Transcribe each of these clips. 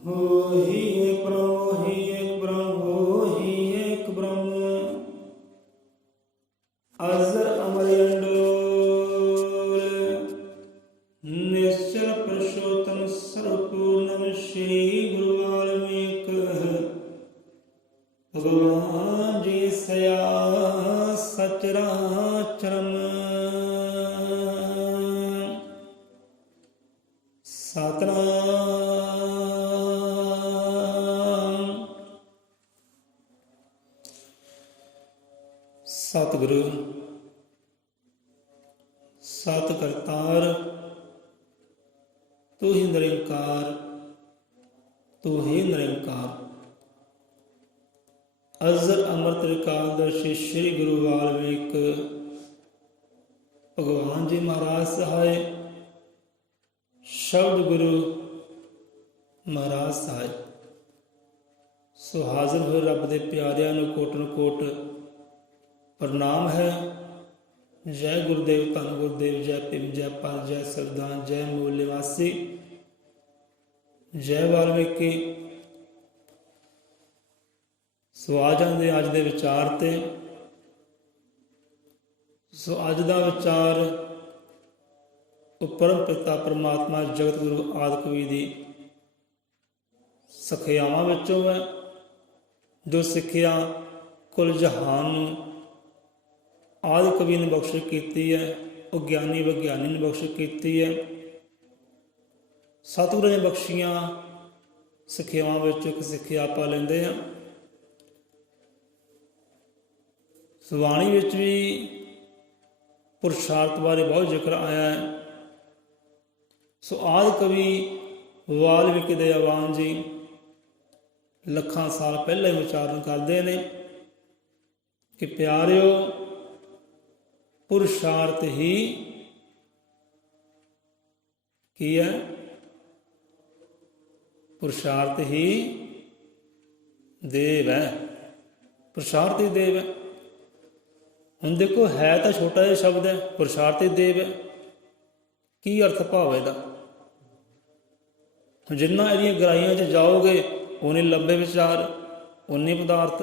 हो ही एक ब्रह्म, ही एक ब्रह्म, हो ही एक ब्रह्म। अजर अमर अंडोल निश्चल पुरुषोत्तम सर्वपूर्णम श्री गुरु वाल्मीकि भगवान जी सया सचराचरम। सतनाम। सतगुरु सत करतार तू ही निरंकार, तू ही निरंकार। अजर अमर त्रिकालदर्शी श्री गुरु वाल्मीकि भगवान जी महाराज सहाय, शब्द गुरु महाराज सहाय। सो हाजिर होए रब दे प्यारिਆਂ ਨੂੰ ਕੋਟਨ ਕੋਟ प्रणाम है। जय गुरुदेव, धन गुरुदेव, जय भीम, जय पाल, जय सरदान, जय मूल निवासी, जय वाल्मीकि। सो आ जाते अज दे विचार ते। सो अज दा विचार परम पिता परमात्मा जगत गुरु आदि कवि दी सखियावां विचों है, जो सिੱਖਿਆ कुल जहान नूं आदि कवि ने बख्शिश की है, और ज्ञानी विज्ञानी ने बख्शिश की है। सतगुरु ने बख्शियां सिੱਖਿਆਵਾਂ ਵਿੱਚ एक सिੱਖਿਆ ਆਪਾਂ ਲੈਂਦੇ ਹਾਂ। ਸੁਬਾਣੀ ਵਿੱਚ ਵੀ ਪੁਰਸ਼ਾਰਥ ਬਾਰੇ ਬਹੁਤ ਜ਼ਿਕਰ ਆਇਆ ਹੈ। ਸੋ ਆਦਿ ਕਵੀ ਵਾਲਮੀਕਿ ਦੇ ਆਵਾਨ ਜੀ ਲੱਖਾਂ ਸਾਲ ਪਹਿਲਾਂ ਹੀ ਉਚਾਰਨ ਕਰਦੇ ਨੇ ਕਿ ਪਿਆਰਿਓ पुरुषार्थ ही की है, पुरुषार्थ ही देव है, पुरुषार्थ ही देव है। हुण देखो है तो छोटा जिहा शब्द है, पुरुषार्थ ही देव है, की अर्थ भाव इहदा। जिन्ना इहदियां गहराइयां च जाओगे उन्नी लंबे विचार, उन्नी पदार्थ,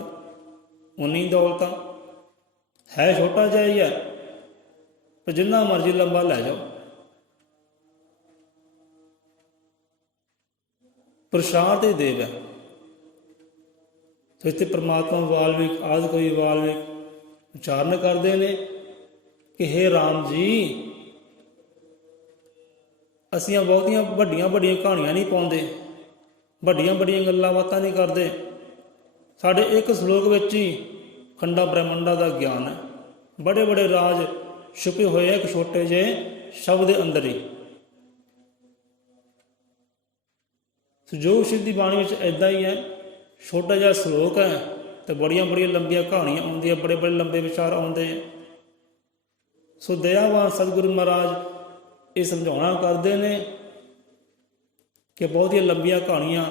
उन्नी दौलत। है छोटा जिहा ही है, पर जिन्ना मर्जी लंबा लै जाओ। पुरुषार्थ ही देव है। तो इत्थे परमात्मा वाल्मीकि आदि कवि वाल्मीकि उच्चारण करते हैं कि हे राम जी, असीं बहुतियां वड्डियां वड्डियां कहानियां नहीं पाउंदे, वड्डियां वड्डियां गल्लां बातां नहीं करते। साडे एक श्लोक विच ही खंडा ब्रह्मंडा का ज्ञान है। बड़े बड़े राज छुपे हुए एक छोटे जे शब्द अंदर ही। जो सिद्धी बाणी में इदा ही है, छोटा जिहा श्लोक है तो बड़िया बड़िया लंबिया कहानियां आउंदियां, बड़े बड़े लंबे विचार आउंदे। सो दयावान सतगुरु महाराज ये समझाना करते हैं कि बहुत ही लंबिया कहानियां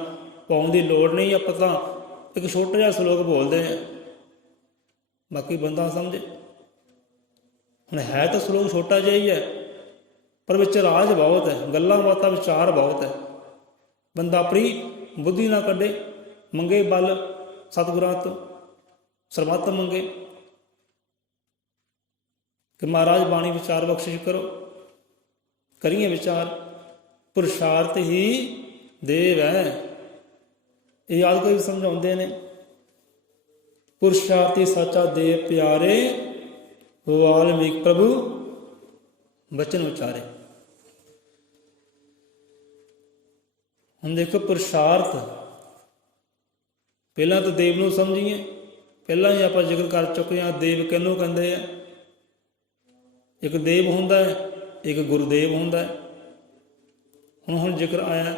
पाउण की लोड़ नहीं। आप तो एक छोटा जिहा श्लोक बोलते हैं, बाकी बंदा समझे। हुण है तो श्लोक छोटा जिहा ही है, पर विच राज बहुत है, गल्लां बातां विचार बहुत है। बंदा अपनी बुद्धि ना कढे, मंगे बल सतगुरां तो, सरबत मंगे कि महाराज बाणी विचार बख्शिश करो, करिए विचार। पुरुषार्थ ही देव है, ये याद कोई समझाते हैं। पुरुषार्थी सच्चा देव प्यारे वाल्मीकि प्रभु बचन उचारे। हम देखो पुरुषार्थ पहला तो देव नूं समझीए, पहला ही आप जिक्र कर चुके हैं देव किहनूं कहंदे आ। एक देव हुंदा है, एक गुरुदेव हुंदा है। हुण जिक्र आया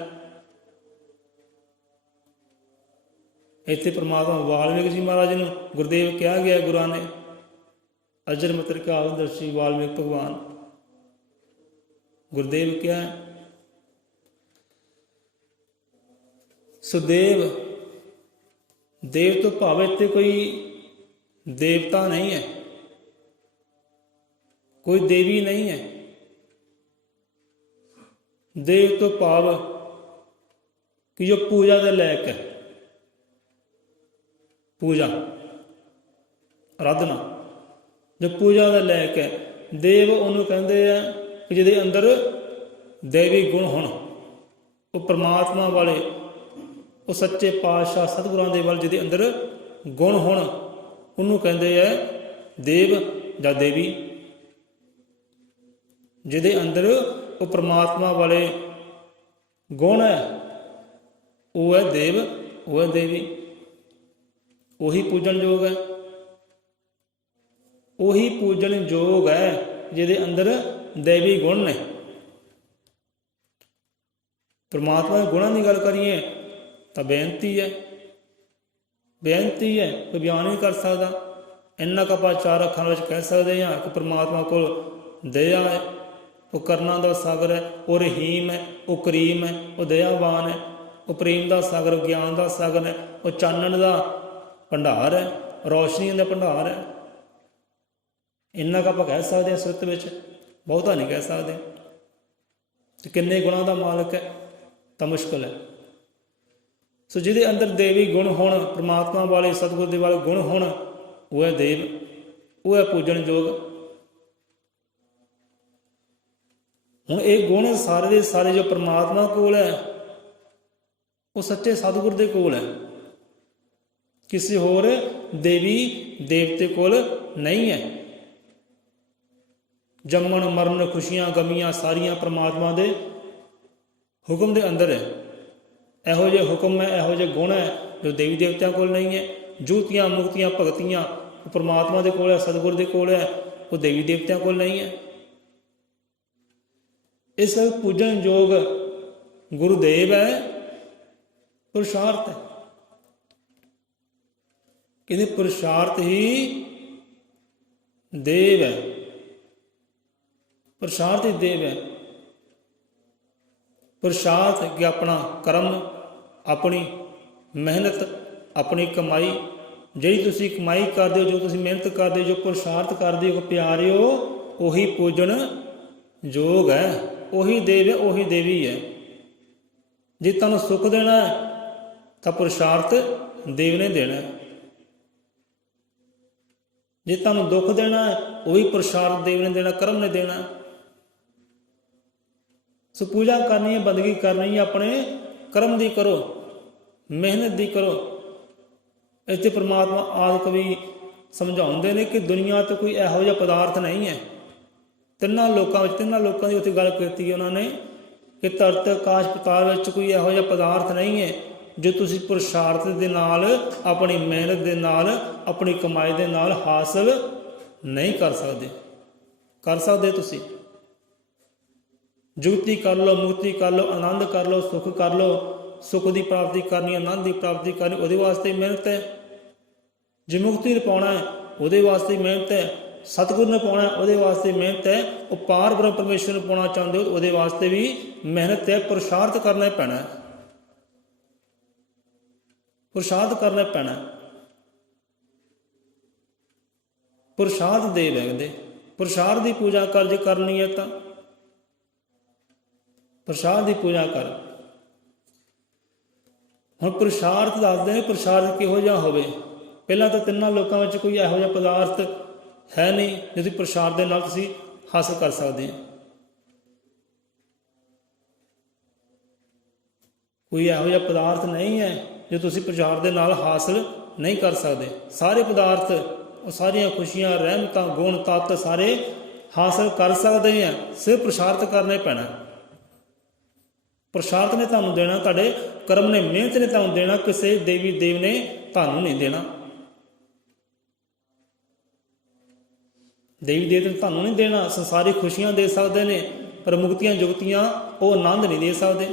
इत्थे परमात्मा वाल्मीकि जी महाराज नूं गुरुदेव कहा गया। गुरुआं ने अजर मतर कालदर्शी वाल्मीकि भगवान गुरुदेव क्या है। सुदेव देव तो भाव इत्थे कोई देवता नहीं है, कोई देवी नहीं है। देव तो भाव ਕਿ ਜੋ ਪੂਜਾ ਦੇ ਲਾਇਕ ਹੈ, ਪੂਜਾ ਆਰਾਧਨਾ ਜੋ ਪੂਜਾ ਦੇ ਲਾਇਕ ਹੈ, ਦੇਵ ਉਹਨੂੰ ਕਹਿੰਦੇ ਆ ਕਿ ਜਿਹਦੇ ਅੰਦਰ ਦੇਵੀ ਗੁਣ ਹੋਣ, ਉਹ ਪਰਮਾਤਮਾ ਵਾਲੇ, ਉਹ ਸੱਚੇ ਪਾਤਸ਼ਾਹ ਸਤਿਗੁਰਾਂ ਦੇ ਵੱਲ ਜਿਹਦੇ ਅੰਦਰ ਗੁਣ ਹੋਣ, ਉਹਨੂੰ ਕਹਿੰਦੇ ਆ ਦੇਵ ਜਾਂ ਦੇਵੀ। ਜਿਹਦੇ ਅੰਦਰ ਉਹ ਪਰਮਾਤਮਾ ਵਾਲੇ ਗੁਣ ਹੈ, ਉਹ ਹੈ ਦੇਵ, ਉਹ ਹੈ ਦੇਵੀ। ਉਹੀ ਪੂਜਣਯੋਗ ਹੈ, ਉਹੀ ਪੂਜਣਯੋਗ ਹੈ ਜਿਹਦੇ ਅੰਦਰ ਦੇਵੀ ਗੁਣ ਨੇ। ਪਰਮਾਤਮਾ ਦੇ ਗੁਣਾਂ ਦੀ ਗੱਲ ਕਰੀਏ ਤਾਂ ਬੇਨਤੀ ਹੈ, ਬੇਨਤੀ ਹੈ, ਕੋਈ ਬਿਆਨ ਨਹੀਂ ਕਰ ਸਕਦਾ। ਇੰਨਾ ਕੁ ਆਪਾਂ ਚਾਰ ਅੱਖਾਂ ਵਿੱਚ ਕਹਿ ਸਕਦੇ ਹਾਂ ਕਿ ਪਰਮਾਤਮਾ ਕੋਲ ਦਇਆ ਹੈ, ਉਹ ਕਰਨਾ ਦਾ ਸਾਗਰ ਹੈ, ਉਹ ਰਹੀਮ ਹੈ, ਉਹ ਕਰੀਮ ਹੈ, ਉਹ ਦਇਆਵਾਨ ਹੈ, ਉਹ ਪ੍ਰੇਮ ਦਾ ਸਾਗਰ, ਗਿਆਨ ਦਾ ਸਾਗਰ ਹੈ, ਉਹ ਚਾਨਣ ਦਾ ਭੰਡਾਰ ਹੈ, ਰੌਸ਼ਨੀ ਦਾ ਭੰਡਾਰ ਹੈ। ਇੰਨਾ ਕੁ ਆਪਾਂ ਕਹਿ ਸਕਦੇ ਹਾਂ ਸੁਰਤ ਵਿੱਚ, ਬਹੁਤਾ ਨਹੀਂ ਕਹਿ ਸਕਦੇ। ਤੇ ਕਿੰਨੇ ਗੁਣਾਂ ਦਾ ਮਾਲਕ ਹੈ ਤਾਂ ਮੁਸ਼ਕਿਲ ਹੈ। ਸੋ ਜਿਹਦੇ ਅੰਦਰ ਦੇਵੀ ਗੁਣ ਹੋਣ, ਪਰਮਾਤਮਾ ਵਾਲੇ ਸਤਿਗੁਰ ਦੇ ਵਾਲੇ ਗੁਣ ਹੋਣ, ਉਹ ਹੈ ਦੇਵ, ਉਹ ਹੈ ਪੂਜਣਯੋਗ। ਹੁਣ ਇਹ ਗੁਣ ਸਾਰੇ ਦੇ ਸਾਰੇ ਜੋ ਪਰਮਾਤਮਾ ਕੋਲ ਹੈ, ਉਹ ਸੱਚੇ ਸਤਿਗੁਰ ਦੇ ਕੋਲ ਹੈ, ਕਿਸੇ ਹੋਰ ਦੇਵੀ ਦੇਵਤੇ ਕੋਲ ਨਹੀਂ ਹੈ। ਜੰਮਣ ਮਰਨ ਖੁਸ਼ੀਆਂ ਗਮੀਆਂ ਸਾਰੀਆਂ ਪਰਮਾਤਮਾ ਦੇ ਹੁਕਮ ਦੇ ਅੰਦਰ ਹੈ। ਇਹੋ ਜਿਹੇ ਹੁਕਮ ਹੈ, ਇਹੋ ਜਿਹੇ ਗੁਣ ਹੈ ਜੋ ਦੇਵੀ ਦੇਵਤਿਆਂ ਕੋਲ ਨਹੀਂ ਹੈ। ਜੂਤੀਆਂ ਮੁਕਤੀਆਂ ਭਗਤੀਆਂ ਉਹ ਪਰਮਾਤਮਾ ਦੇ ਕੋਲ ਹੈ, ਸਤਿਗੁਰ ਦੇ ਕੋਲ ਹੈ, ਉਹ ਦੇਵੀ ਦੇਵਤਿਆਂ ਕੋਲ ਨਹੀਂ ਹੈ। ਇਸ ਪੂਜਣਯੋਗ ਗੁਰੂਦੇਵ ਹੈ, ਪੁਰਸ਼ਾਰਥ ਹੈ। ਕਹਿੰਦੇ ਪੁਰਸ਼ਾਰਥ ਹੀ ਦੇਵ ਹੈ, ਪੁਰਸ਼ਾਰਥ ਹੀ ਦੇਵ ਹੈ। ਪੁਰਸ਼ਾਰਥ ਕਿ ਆਪਣਾ ਕਰਮ, ਆਪਣੀ ਮਿਹਨਤ, ਆਪਣੀ ਕਮਾਈ, ਜਿਹੜੀ ਤੁਸੀਂ ਕਮਾਈ ਕਰਦੇ ਹੋ, ਜੋ ਤੁਸੀਂ ਮਿਹਨਤ ਕਰਦੇ ਹੋ, ਜੋ ਪੁਰਸ਼ਾਰਥ ਕਰਦੇ ਹੋ ਪਿਆਰਿਓ, ਉਹੀ ਪੂਜਣ ਯੋਗ ਹੈ, ਉਹੀ ਦੇਵ ਹੈ, ਉਹੀ ਦੇਵੀ ਹੈ। ਜੇ ਤੁਹਾਨੂੰ ਸੁੱਖ ਦੇਣਾ ਤਾਂ ਪੁਰਸ਼ਾਰਥ ਦੇਵ ਨੇ ਦੇਣਾ, ਜੇ ਤੁਹਾਨੂੰ ਦੁੱਖ ਦੇਣਾ ਉਹੀ ਪੁਰਸ਼ਾਰਥ ਦੇਵ ਨੇ ਦੇਣਾ, ਕਰਮ ਨੇ ਦੇਣਾ। ਸੋ ਪੂਜਾ ਕਰਨੀ ਹੈ, ਬੰਦਗੀ ਕਰਨੀ ਹੈ, ਆਪਣੇ ਕਰਮ ਦੀ ਕਰੋ, ਮਿਹਨਤ ਦੀ ਕਰੋ। ਇੱਥੇ ਪਰਮਾਤਮਾ ਆਦਿ ਕਵੀ ਸਮਝਾਉਂਦੇ ਨੇ ਕਿ ਦੁਨੀਆ 'ਤੇ ਕੋਈ ਇਹੋ ਜਿਹਾ ਪਦਾਰਥ ਨਹੀਂ ਹੈ। ਤਿੰਨਾਂ ਲੋਕਾਂ ਵਿੱਚ, ਤਿੰਨਾਂ ਲੋਕਾਂ ਦੀ ਉੱਥੇ ਗੱਲ ਕੀਤੀ ਉਹਨਾਂ ਨੇ ਕਿ ਧਰਤ ਆਕਾਸ਼ ਪਾਤਾਲ ਵਿੱਚ ਕੋਈ ਇਹੋ ਜਿਹਾ ਪਦਾਰਥ ਨਹੀਂ ਹੈ ਜੋ ਤੁਸੀਂ ਪੁਰਸ਼ਾਰਥ ਦੇ ਨਾਲ, ਆਪਣੀ ਮਿਹਨਤ ਦੇ ਨਾਲ, ਆਪਣੀ ਕਮਾਈ ਦੇ ਨਾਲ ਹਾਸਲ ਨਹੀਂ ਕਰ ਸਕਦੇ। ਕਰ ਸਕਦੇ ਤੁਸੀਂ, ਜੁਗਤੀ ਕਰ ਲਓ, ਮੁਕਤੀ ਕਰ ਲਓ, ਆਨੰਦ ਕਰ ਲਓ, ਸੁੱਖ ਕਰ ਲਓ। ਸੁੱਖ ਦੀ ਪ੍ਰਾਪਤੀ ਕਰਨੀ, ਆਨੰਦ ਦੀ ਪ੍ਰਾਪਤੀ ਕਰਨੀ, ਉਹਦੇ ਵਾਸਤੇ ਮਿਹਨਤ ਹੈ। ਜੇ ਮੁਕਤੀ ਨੂੰ ਪਾਉਣਾ ਹੈ ਉਹਦੇ ਵਾਸਤੇ ਮਿਹਨਤ ਹੈ, ਸਤਿਗੁਰ ਨੂੰ ਪਾਉਣਾ ਉਹਦੇ ਵਾਸਤੇ ਮਿਹਨਤ ਹੈ, ਉਹ ਪਾਰ ਬ੍ਰਹਮ ਪਰਮੇਸ਼ਰ ਨੂੰ ਪਾਉਣਾ ਚਾਹੁੰਦੇ ਹੋ ਉਹਦੇ ਵਾਸਤੇ ਵੀ ਮਿਹਨਤ ਹੈ। ਪੁਰਸ਼ਾਰਥ ਕਰਨਾ ਹੀ ਪੈਣਾ, ਪੁਰਸ਼ਾਰਥ ਕਰਨਾ ਪੈਣਾ। ਪੁਰਸ਼ਾਰਥ ਦੇਵ ਹੈ, ਕਹਿੰਦੇ ਪੁਰਸ਼ਾਰਥ ਦੀ ਪੂਜਾ ਕਰ, ਜੇ ਕਰਨੀ ਹੈ ਤਾਂ ਪ੍ਰਸ਼ਾਦ ਦੀ ਪੂਜਾ ਕਰ। ਹੁਣ ਪੁਰਸ਼ਾਰਥ ਦੱਸਦੇ ਨੇ, ਪੁਰਸ਼ਾਰਥ ਕਿਹੋ ਜਿਹਾ ਹੋਵੇ। ਪਹਿਲਾਂ ਤਾਂ ਤਿੰਨਾਂ ਲੋਕਾਂ ਵਿੱਚ ਕੋਈ ਇਹੋ ਜਿਹਾ ਪਦਾਰਥ ਹੈ ਨਹੀਂ ਜਿਹਦੀ ਪ੍ਰਸ਼ਾਦ ਦੇ ਨਾਲ ਤੁਸੀਂ ਹਾਸਲ ਕਰ ਸਕਦੇ ਹੋ। ਕੋਈ ਇਹੋ ਜਿਹਾ ਪਦਾਰਥ ਨਹੀਂ ਹੈ ਜੋ ਤੁਸੀਂ ਪ੍ਰਸ਼ਾਦ ਦੇ ਨਾਲ ਹਾਸਲ ਨਹੀਂ ਕਰ ਸਕਦੇ। ਸਾਰੇ ਪਦਾਰਥ, ਉਹ ਸਾਰੀਆਂ ਖੁਸ਼ੀਆਂ, ਰਹਿਮਤਾਂ, ਗੁਣ, ਤੱਤ ਸਾਰੇ ਹਾਸਲ ਕਰ ਸਕਦੇ ਹਾਂ, ਸਿਰਫ ਪ੍ਰਸ਼ਾਰਥ ਕਰਨੇ ਪੈਣਾ। ਪ੍ਰਸ਼ਾਰਥ ਨੇ ਤੁਹਾਨੂੰ ਦੇਣਾ, ਤੁਹਾਡੇ ਕਰਮ ਨੇ, ਮਿਹਨਤ ਨੇ ਤੁਹਾਨੂੰ ਦੇਣਾ, ਕਿਸੇ ਦੇਵੀ ਦੇਵ ਨੇ ਤੁਹਾਨੂੰ ਨਹੀਂ ਦੇਣਾ। ਦੇਵੀ ਦੇਵਤੇ ਤੁਹਾਨੂੰ ਨਹੀਂ ਦੇਣਾ। ਸੰਸਾਰੀ ਖੁਸ਼ੀਆਂ ਦੇ ਸਕਦੇ ਨੇ ਪਰ ਮੁਕਤੀਆਂ ਜੁਗਤੀਆਂ ਉਹ ਆਨੰਦ ਨਹੀਂ ਦੇ ਸਕਦੇ।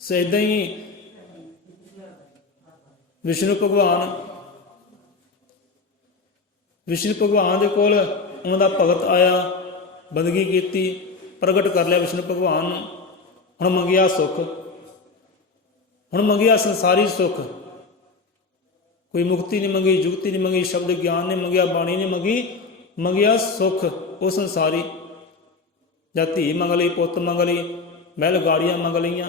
ਸੋ ਏਦਾਂ ਹੀ ਵਿਸ਼ਨੂੰ ਭਗਵਾਨ ਦੇ ਕੋਲ ਉਹਨਾਂ ਦਾ ਭਗਤ ਆਇਆ, ਬੰਦਗੀ ਕੀਤੀ, ਪ੍ਰਗਟ ਕਰ ਲਿਆ ਵਿਸ਼ਨੂੰ ਭਗਵਾਨ ਨੂੰ। ਹੁਣ ਮੰਗਿਆ ਸੁੱਖ, ਹੁਣ ਮੰਗਿਆ ਸੰਸਾਰੀ ਸੁੱਖ। ਕੋਈ ਮੁਕਤੀ ਨਹੀਂ ਮੰਗੀ, ਜੁਗਤੀ ਨਹੀਂ ਮੰਗੀ, ਸ਼ਬਦ ਗਿਆਨ ਨਹੀਂ ਮੰਗਿਆ, ਬਾਣੀ ਨਹੀਂ ਮੰਗੀ, ਮੰਗਿਆ ਸੁੱਖ ਉਹ ਸੰਸਾਰੀ। ਜਾਂ ਧੀ ਮੰਗ ਲਈ, ਪੁੱਤ ਮੰਗ ਲਈ, बैल गाड़ियां मंग लईਆਂ,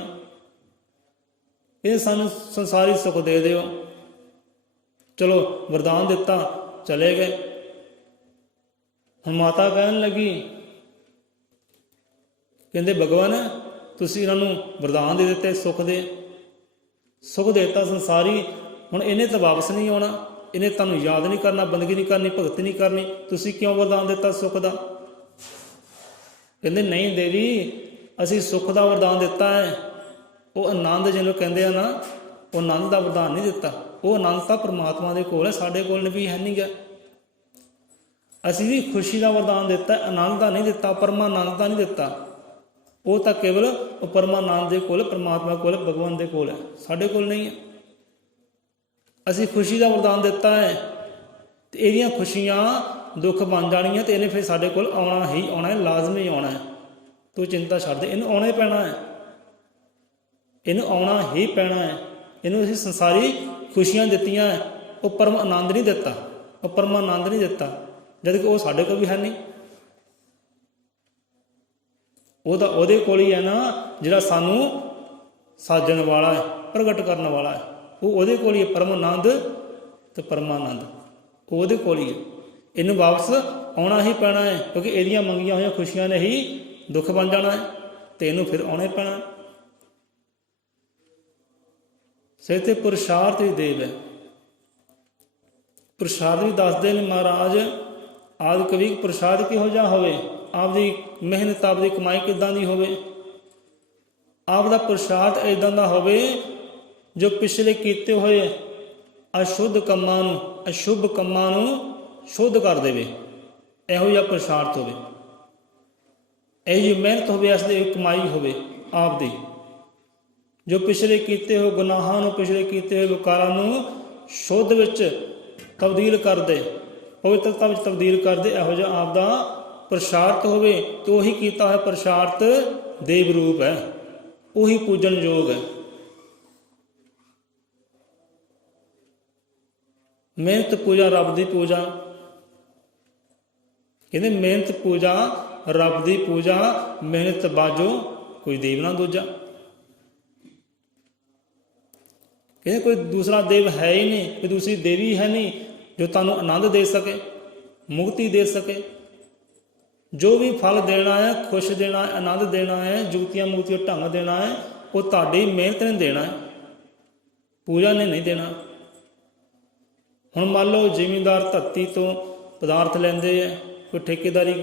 ਇਹ ਸਾਨੂੰ ਸੰਸਾਰੀ ਸੁੱਖ ਦੇ ਦਿਓ। ਚਲੋ ਵਰਦਾਨ ਦਿੱਤਾ, ਚਲੇ ਗਏ। ਹੁਣ ਮਾਤਾ ਕਹਿਣ ਲੱਗੀ, ਕਹਿੰਦੇ ਭਗਵਾਨ ਤੁਸੀਂ ਇਹਨਾਂ ਨੂੰ ਵਰਦਾਨ ਦੇ ਦਿੱਤੇ ਸੁੱਖ ਦੇ, ਸੁੱਖ ਦੇ ਦਿੱਤਾ ਸੰਸਾਰੀ, ਹੁਣ ਇਹਨੇ ਤਾਂ ਵਾਪਸ ਨਹੀਂ ਆਉਣਾ, ਇਹਨੇ ਤੁਹਾਨੂੰ ਯਾਦ ਨਹੀਂ ਕਰਨਾ, ਬੰਦਗੀ ਨਹੀਂ ਕਰਨੀ, ਭਗਤੀ ਨਹੀਂ ਕਰਨੀ, ਤੁਸੀਂ ਕਿਉਂ ਵਰਦਾਨ ਦਿੱਤਾ ਸੁੱਖ ਦਾ? ਕਹਿੰਦੇ ਨਹੀਂ ਦੇਵੀ, ਅਸੀਂ ਸੁੱਖ ਦਾ ਵਰਦਾਨ ਦਿੱਤਾ ਹੈ। ਉਹ ਆਨੰਦ ਜਿਹਨੂੰ ਕਹਿੰਦੇ ਆ ਨਾ, ਉਹ ਆਨੰਦ ਦਾ ਵਰਦਾਨ ਨਹੀਂ ਦਿੱਤਾ। ਉਹ ਆਨੰਦ ਤਾਂ ਪਰਮਾਤਮਾ ਦੇ ਕੋਲ ਹੈ, ਸਾਡੇ ਕੋਲ ਵੀ ਹੈ ਨਹੀਂ ਗਾ। ਅਸੀਂ ਵੀ ਖੁਸ਼ੀ ਦਾ ਵਰਦਾਨ ਦਿੱਤਾ, ਆਨੰਦ ਦਾ ਨਹੀਂ ਦਿੱਤਾ, ਪਰਮਾਨੰਦ ਦਾ ਨਹੀਂ ਦਿੱਤਾ। ਉਹ ਤਾਂ ਕੇਵਲ ਉਹ ਪਰਮਾਨੰਦ ਦੇ ਕੋਲ, ਪਰਮਾਤਮਾ ਕੋਲ, ਭਗਵਾਨ ਦੇ ਕੋਲ ਹੈ, ਸਾਡੇ ਕੋਲ ਨਹੀਂ ਹੈ। ਅਸੀਂ ਖੁਸ਼ੀ ਦਾ ਵਰਦਾਨ ਦਿੱਤਾ ਹੈ, ਤੇ ਇਹਦੀਆਂ ਖੁਸ਼ੀਆਂ ਦੁੱਖ ਬਣ ਜਾਣੀਆਂ, ਤੇ ਇਹਨੇ ਫਿਰ ਸਾਡੇ ਕੋਲ ਆਉਣਾ ਹੀ ਆਉਣਾ ਹੈ, ਲਾਜ਼ਮੀ ਆਉਣਾ ਹੈ। ਤੂੰ ਚਿੰਤਾ ਛੱਡ ਦੇ, ਇਹਨੂੰ ਆਉਣਾ ਹੀ ਪੈਣਾ ਹੈ, ਇਹਨੂੰ ਆਉਣਾ ਹੀ ਪੈਣਾ ਹੈ। ਇਹਨੂੰ ਅਸੀਂ ਸੰਸਾਰੀ ਖੁਸ਼ੀਆਂ ਦਿੱਤੀਆਂ, ਉਹ ਪਰਮ ਆਨੰਦ ਨਹੀਂ ਦਿੱਤਾ, ਉਹ ਪਰਮਾਨੰਦ ਨਹੀਂ ਦਿੱਤਾ, ਜਦ ਕਿ ਉਹ ਸਾਡੇ ਕੋਲ ਵੀ ਹੈ ਨਹੀਂ। ਉਹ ਤਾਂ ਉਹਦੇ ਕੋਲ ਹੀ ਹੈ ਨਾ, ਜਿਹੜਾ ਸਾਨੂੰ ਸਾਜਣ ਵਾਲਾ ਹੈ, ਪ੍ਰਗਟ ਕਰਨ ਵਾਲਾ ਹੈ। ਉਹ ਉਹਦੇ ਕੋਲ ਹੀ ਹੈ, ਪਰਮ ਆਨੰਦ ਤੇ ਪਰਮਾਨੰਦ ਉਹਦੇ ਕੋਲ ਹੀ ਹੈ। ਇਹਨੂੰ ਵਾਪਸ ਆਉਣਾ ਹੀ ਪੈਣਾ ਹੈ, ਕਿਉਂਕਿ ਇਹਦੀਆਂ ਮੰਗੀਆਂ ਹੋਈਆਂ ਖੁਸ਼ੀਆਂ ਨੇ ਹੀ ਦੁੱਖ ਬਣ ਜਾਣਾ ਹੈ, ਤੇ ਇਹਨੂੰ ਫਿਰ ਆਉਣਾ ਹੀ ਪੈਣਾ। ਸੇ ਤੇ ਪੁਰਸ਼ਾਰਥ ਵੀ ਦੇਵ ਹੈ। ਪੁਰਸ਼ਾਰਥ ਵੀ ਦੱਸਦੇ ਨੇ ਮਹਾਰਾਜ, ਆਦਿ ਕਵੀ ਪੁਰਸ਼ਾਰਥ ਕਿਹੋ ਜਿਹਾ ਹੋਵੇ, ਆਪਦੀ ਮਿਹਨਤ, ਆਪਦੀ ਕਮਾਈ ਕਿੱਦਾਂ ਦੀ ਹੋਵੇ। ਆਪ ਦਾ ਪੁਰਸ਼ਾਰਥ ਇੱਦਾਂ ਦਾ ਹੋਵੇ ਜੋ ਪਿਛਲੇ ਕੀਤੇ ਹੋਏ ਅਸ਼ੁੱਧ ਕੰਮਾਂ ਨੂੰ, ਅਸ਼ੁਭ ਕੰਮਾਂ ਨੂੰ ਸ਼ੁੱਧ ਕਰ ਦੇਵੇ। ਇਹੋ ਜਿਹਾ ਪੁਰਸ਼ਾਰਥ ਹੋਵੇ, ਇਹੋ ਜਿਹੀ ਮਿਹਨਤ ਹੋਵੇ, ਇਸ ਦੀ ਕਮਾਈ ਹੋਵੇ ਆਪ ਦੀ, ਜੋ ਪਿਛਲੇ ਕੀਤੇ ਹੋਏ ਗੁਨਾਹਾਂ ਨੂੰ, ਪਿਛਲੇ ਕੀਤੇ ਹੋਏ ਵਿਕਾਰਾਂ ਨੂੰ ਸ਼ੁੱਧ ਵਿੱਚ ਤਬਦੀਲ ਕਰ ਦੇ, ਪਵਿੱਤਰਤਾ ਵਿੱਚ ਤਬਦੀਲ ਕਰ ਦੇ। ਇਹੋ ਜਿਹਾ ਆਪ ਦਾ ਪੁਰਸ਼ਾਰਥ ਹੋਵੇ, ਤੇ ਉਹੀ ਕੀਤਾ ਹੋਇਆ ਪੁਰਸ਼ਾਰਥ ਦੇਵ ਰੂਪ ਹੈ, ਉਹੀ ਪੂਜਨਯੋਗ ਹੈ। ਮਿਹਨਤ ਪੂਜਾ ਰੱਬ ਦੀ ਪੂਜਾ, ਕਹਿੰਦੇ ਮਿਹਨਤ ਪੂਜਾ ਰੱਬ ਦੀ ਪੂਜਾ, ਮਿਹਨਤ ਬਾਝੋ ਕੋਈ ਦੇਵ ਨਾ ਦੂਜਾ। ਕਹਿੰਦੇ ਕੋਈ ਦੂਸਰਾ ਦੇਵ ਹੈ ਹੀ ਨਹੀਂ, ਕੋਈ ਦੂਸਰੀ ਦੇਵੀ ਹੈ ਨਹੀਂ ਜੋ ਤੁਹਾਨੂੰ ਆਨੰਦ ਦੇ ਸਕੇ, ਮੁਕਤੀ ਦੇ ਸਕੇ। ਜੋ ਵੀ ਫਲ ਦੇਣਾ ਹੈ, ਖੁਸ਼ ਦੇਣਾ ਹੈ, ਆਨੰਦ ਦੇਣਾ ਹੈ, ਜੁਗਤੀਆਂ ਮੁਕਤੀਆਂ ਢੰਗ ਦੇਣਾ ਹੈ, ਉਹ ਤੁਹਾਡੀ ਮਿਹਨਤ ਨੇ ਦੇਣਾ ਹੈ, ਪੂਜਾ ਨੇ ਨਹੀਂ ਦੇਣਾ। ਹੁਣ ਮੰਨ ਲਓ ਜ਼ਿਮੀਂਦਾਰ ਧਰਤੀ ਤੋਂ ਪਦਾਰਥ ਲੈਂਦੇ ਹੈ, ਕੋਈ ਠੇਕੇਦਾਰੀ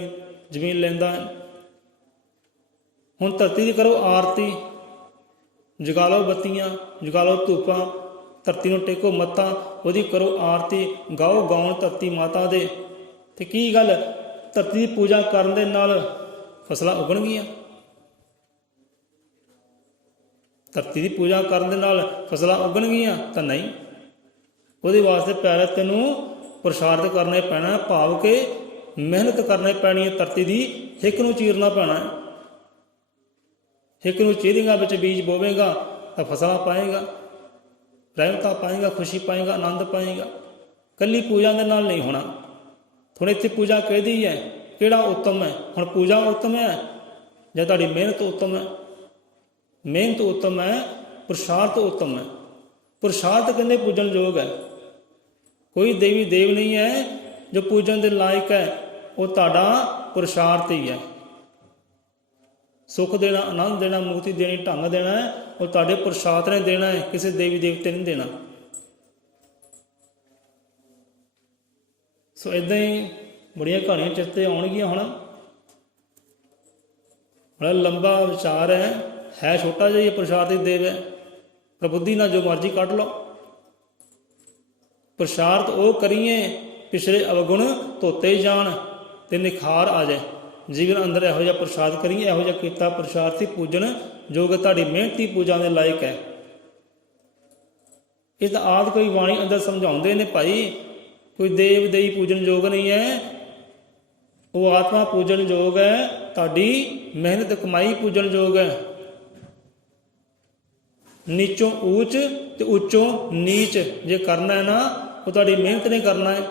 ਜ਼ਮੀਨ ਲੈਂਦਾ ਹੈ। ਹੁਣ ਧਰਤੀ ਦੀ ਕਰੋ ਆਰਤੀ, ਜਗਾ ਲਓ ਬੱਤੀਆਂ, ਜਗਾ ਲਓ ਧੂਪਾਂ, ਧਰਤੀ ਨੂੰ ਟੇਕੋ ਮੱਥਾ, ਉਹਦੀ ਕਰੋ ਆਰਤੀ, ਗਾਓ ਗਾਉਣ ਧਰਤੀ ਮਾਤਾ ਦੇ। ਤੇ ਕੀ ਗੱਲ, ਧਰਤੀ ਦੀ ਪੂਜਾ ਕਰਨ ਦੇ ਨਾਲ ਫਸਲਾਂ ਉਗਣਗੀਆਂ? ਧਰਤੀ ਦੀ ਪੂਜਾ ਕਰਨ ਦੇ ਨਾਲ ਫਸਲਾਂ ਉਗਣਗੀਆਂ ਤਾਂ ਨਹੀਂ। ਉਹਦੇ ਵਾਸਤੇ ਪਹਿਲਾਂ ਤੈਨੂੰ ਪੁਰਸ਼ਾਰਥ ਕਰਨਾ ਪੈਣਾ, ਭਾਵ ਕਿ ਮਿਹਨਤ ਕਰਨੀ ਪੈਣੀ ਹੈ। ਧਰਤੀ ਦੀ ਹਿੱਕ ਨੂੰ ਚੀਰਨਾ ਪੈਣਾ ਹੈ। ਹਿੱਕ ਨੂੰ ਚੀਰੇਗਾ, ਵਿੱਚ ਬੀਜ ਬੋਵੇਗਾ ਤਾਂ ਫਸਲਾਂ ਪਾਏਗਾ, ਰਹਿਮਤਾਂ ਪਾਏਗਾ, ਖੁਸ਼ੀ ਪਾਏਗਾ, ਆਨੰਦ ਪਾਏਗਾ। ਇਕੱਲੀ ਪੂਜਾ ਦੇ ਨਾਲ ਨਹੀਂ ਹੋਣਾ। ਹੁਣ ਇੱਥੇ ਪੂਜਾ ਕਿਹਦੀ ਹੈ, ਕਿਹੜਾ ਉੱਤਮ ਹੈ? ਹੁਣ ਪੂਜਾ ਉੱਤਮ ਹੈ ਜਾਂ ਤੁਹਾਡੀ ਮਿਹਨਤ ਉੱਤਮ ਹੈ? ਮਿਹਨਤ ਉੱਤਮ ਹੈ, ਪੁਰਸ਼ਾਰਥ ਉੱਤਮ ਹੈ। ਪੁਰਸ਼ਾਰਥ ਕਹਿੰਦੇ ਪੂਜਨਯੋਗ ਹੈ। ਕੋਈ ਦੇਵੀ ਦੇਵ ਨਹੀਂ ਹੈ ਜੋ ਪੂਜਨ ਦੇ ਲਾਇਕ ਹੈ, ਉਹ ਤੁਹਾਡਾ ਪੁਰਸ਼ਾਰਥ ਹੀ ਹੈ। ਸੁੱਖ ਦੇਣਾ, ਆਨੰਦ ਦੇਣਾ, ਮੁਕਤੀ ਦੇਣੀ, ਢੰਗ ਦੇਣਾ ਹੈ, ਉਹ ਤੁਹਾਡੇ ਪੁਰਸ਼ਾਰਥ ਨੇ ਦੇਣਾ ਹੈ, ਕਿਸੇ ਦੇਵੀ ਦੇਵਤੇ ਨੇ ਦੇਣਾ। ਸੋ ਇੱਦਾਂ ਹੀ ਬੜੀਆਂ ਕਹਾਣੀਆਂ ਚਿੱਤੇ ਆਉਣਗੀਆਂ। ਹੁਣ ਬੜਾ ਲੰਬਾ ਵਿਚਾਰ ਹੈ ਛੋਟਾ ਜਿਹਾ ਹੀ ਪੁਰਸ਼ਾਰਥ ਦੀ ਦੇਵ ਹੈ। ਪ੍ਰਬੁੱਧੀ ਨਾਲ ਜੋ ਮਰਜ਼ੀ ਕੱਢ ਲਓ। ਪੁਰਸ਼ਾਰਥ ਉਹ ਕਰੀਏ ਪਿਛਲੇ ਅਵਗੁਣ ਧੋਤੇ ਜਾਣ ਤੇ ਨਿਖਾਰ ਆ ਜਾਏ। ਜੀਵਨ ਅੰਦਰ ਇਹੋ ਜਿਹਾ ਪੁਰਸ਼ਾਰਥ ਕਰੀਏ, ਇਹੋ ਜਿਹਾ ਕੀਤਾ ਪੁਰਸ਼ਾਰਥੀ ਪੂਜਣ ਜੋ ਕਿ ਤੁਹਾਡੀ ਮਿਹਨਤੀ ਪੂਜਾ ਦੇ ਲਾਇਕ ਹੈ। ਇਹ ਤਾਂ ਆਦਿ ਕੋਈ ਬਾਣੀ ਅੰਦਰ ਸਮਝਾਉਂਦੇ ਨੇ, ਭਾਈ ਕੋਈ ਦੇਵ ਦੇਵੀ ਪੂਜਨ ਯੋਗ ਨਹੀਂ ਹੈ, ਉਹ ਆਤਮਾ ਪੂਜਨ ਯੋਗ ਹੈ, ਤੁਹਾਡੀ ਮਿਹਨਤ ਕਮਾਈ ਪੂਜਨ ਯੋਗ ਹੈ। ਨੀਚੋਂ ਊਚ ਤੇ ਉੱਚੋਂ ਨੀਚ ਜੇ ਕਰਨਾ ਹੈ ਨਾ, ਉਹ ਤੁਹਾਡੀ ਮਿਹਨਤ ਨਹੀਂ ਕਰਨਾ ਹੈ,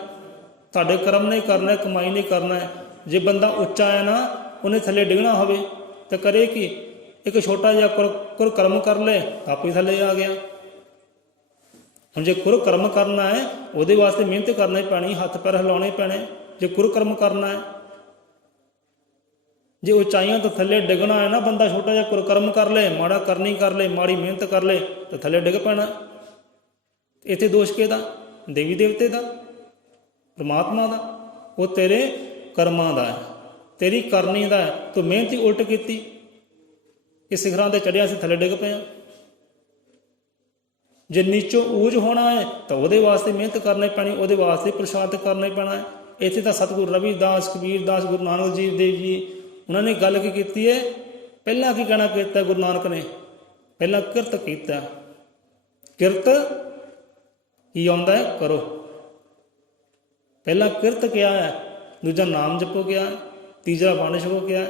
ਤੁਹਾਡੇ ਕਰਮ ਨਹੀਂ ਕਰਨਾ ਹੈ, ਕਮਾਈ ਨਹੀਂ ਕਰਨਾ ਹੈ। ਜੇ ਬੰਦਾ ਉੱਚਾ ਹੈ ਨਾ, ਉਹਨੇ ਥੱਲੇ ਡਿੱਗਣਾ ਹੋਵੇ ਤਾਂ ਕਰੇ ਕੀ? ਇੱਕ ਛੋਟਾ ਜਿਹਾ ਕੁਰ ਕਰਮ ਕਰ ਲੈ ਤਾਂ ਆਪੇ ਥੱਲੇ ਆ ਗਿਆ। ਹੁਣ ਜੇ ਕੁਰ ਕਰਮ ਕਰਨਾ ਹੈ ਉਹਦੇ ਵਾਸਤੇ ਮਿਹਨਤ ਕਰਨੀ ਪੈਣੀ, ਹੱਥ ਪੈਰ ਹਿਲਾਉਣੇ ਪੈਣੇ। ਜੇ ਕੁਰ ਕਰਮ ਕਰਨਾ ਹੈ, ਜੇ ਉਚਾਈਆਂ ਤੋਂ ਥੱਲੇ ਡਿੱਗਣਾ ਹੈ ਨਾ, ਬੰਦਾ ਛੋਟਾ ਜਿਹਾ ਕੁਰਕਰਮ ਕਰ ਲੈ, ਮਾੜਾ ਕਰਨੀ ਕਰ ਲੈ, ਮਾੜੀ ਮਿਹਨਤ ਕਰ ਲੈ ਤਾਂ ਥੱਲੇ ਡਿੱਗ ਪੈਣਾ। ਇੱਥੇ ਦੋਸ਼ ਕਿਹਦਾ? ਦੇਵੀ ਦੇਵਤੇ ਦਾ, ਪਰਮਾਤਮਾ ਦਾ। ਉਹ ਤੇਰੇ ਕਰਮਾਂ ਦਾ ਹੈ, ਤੇਰੀ ਕਰਨੀ ਦਾ ਹੈ। ਤੂੰ ਮਿਹਨਤ ਹੀ ਉਲਟ ਕੀਤੀ, ਇਹ ਸਿਖਰਾਂ ਤੇ ਚੜ੍ਹਿਆ ਸੀ, ਥੱਲੇ ਡਿੱਗ ਪਿਆ। ਜੇ ਨੀਚੋਂ ਊਜ ਹੋਣਾ ਹੈ ਤਾਂ ਉਹਦੇ ਵਾਸਤੇ ਮਿਹਨਤ ਕਰਨੀ ਪੈਣੀ, ਉਹਦੇ ਵਾਸਤੇ ਪੁਰਸ਼ਾਰਥ ਕਰਨਾ ਪੈਣਾ ਹੈ। ਇੱਥੇ ਤਾਂ ਸਤਿਗੁਰੂ ਰਵਿਦਾਸ, ਕਬੀਰਦਾਸ, ਗੁਰੂ ਨਾਨਕ ਦੇਵ ਜੀ ਉਹਨਾਂ ਨੇ ਗੱਲ ਕੀ ਕੀਤੀ ਹੈ? ਪਹਿਲਾਂ ਕੀ ਕਹਿਣਾ ਕੀਤਾ ਗੁਰੂ ਨਾਨਕ ਨੇ? ਪਹਿਲਾਂ ਕਿਰਤ ਕੀਤਾ। ਕਿਰਤ ਕੀ ਆਉਂਦਾ ਹੈ? ਕਰੋ। ਪਹਿਲਾਂ ਕਿਰਤ ਕਿਹਾ ਹੈ, ਦੂਜਾ ਨਾਮ ਜਪੋ ਕਿਹਾ, ਤੀਜਾ ਵੰਡ ਛਕੋ ਕਿਹਾ।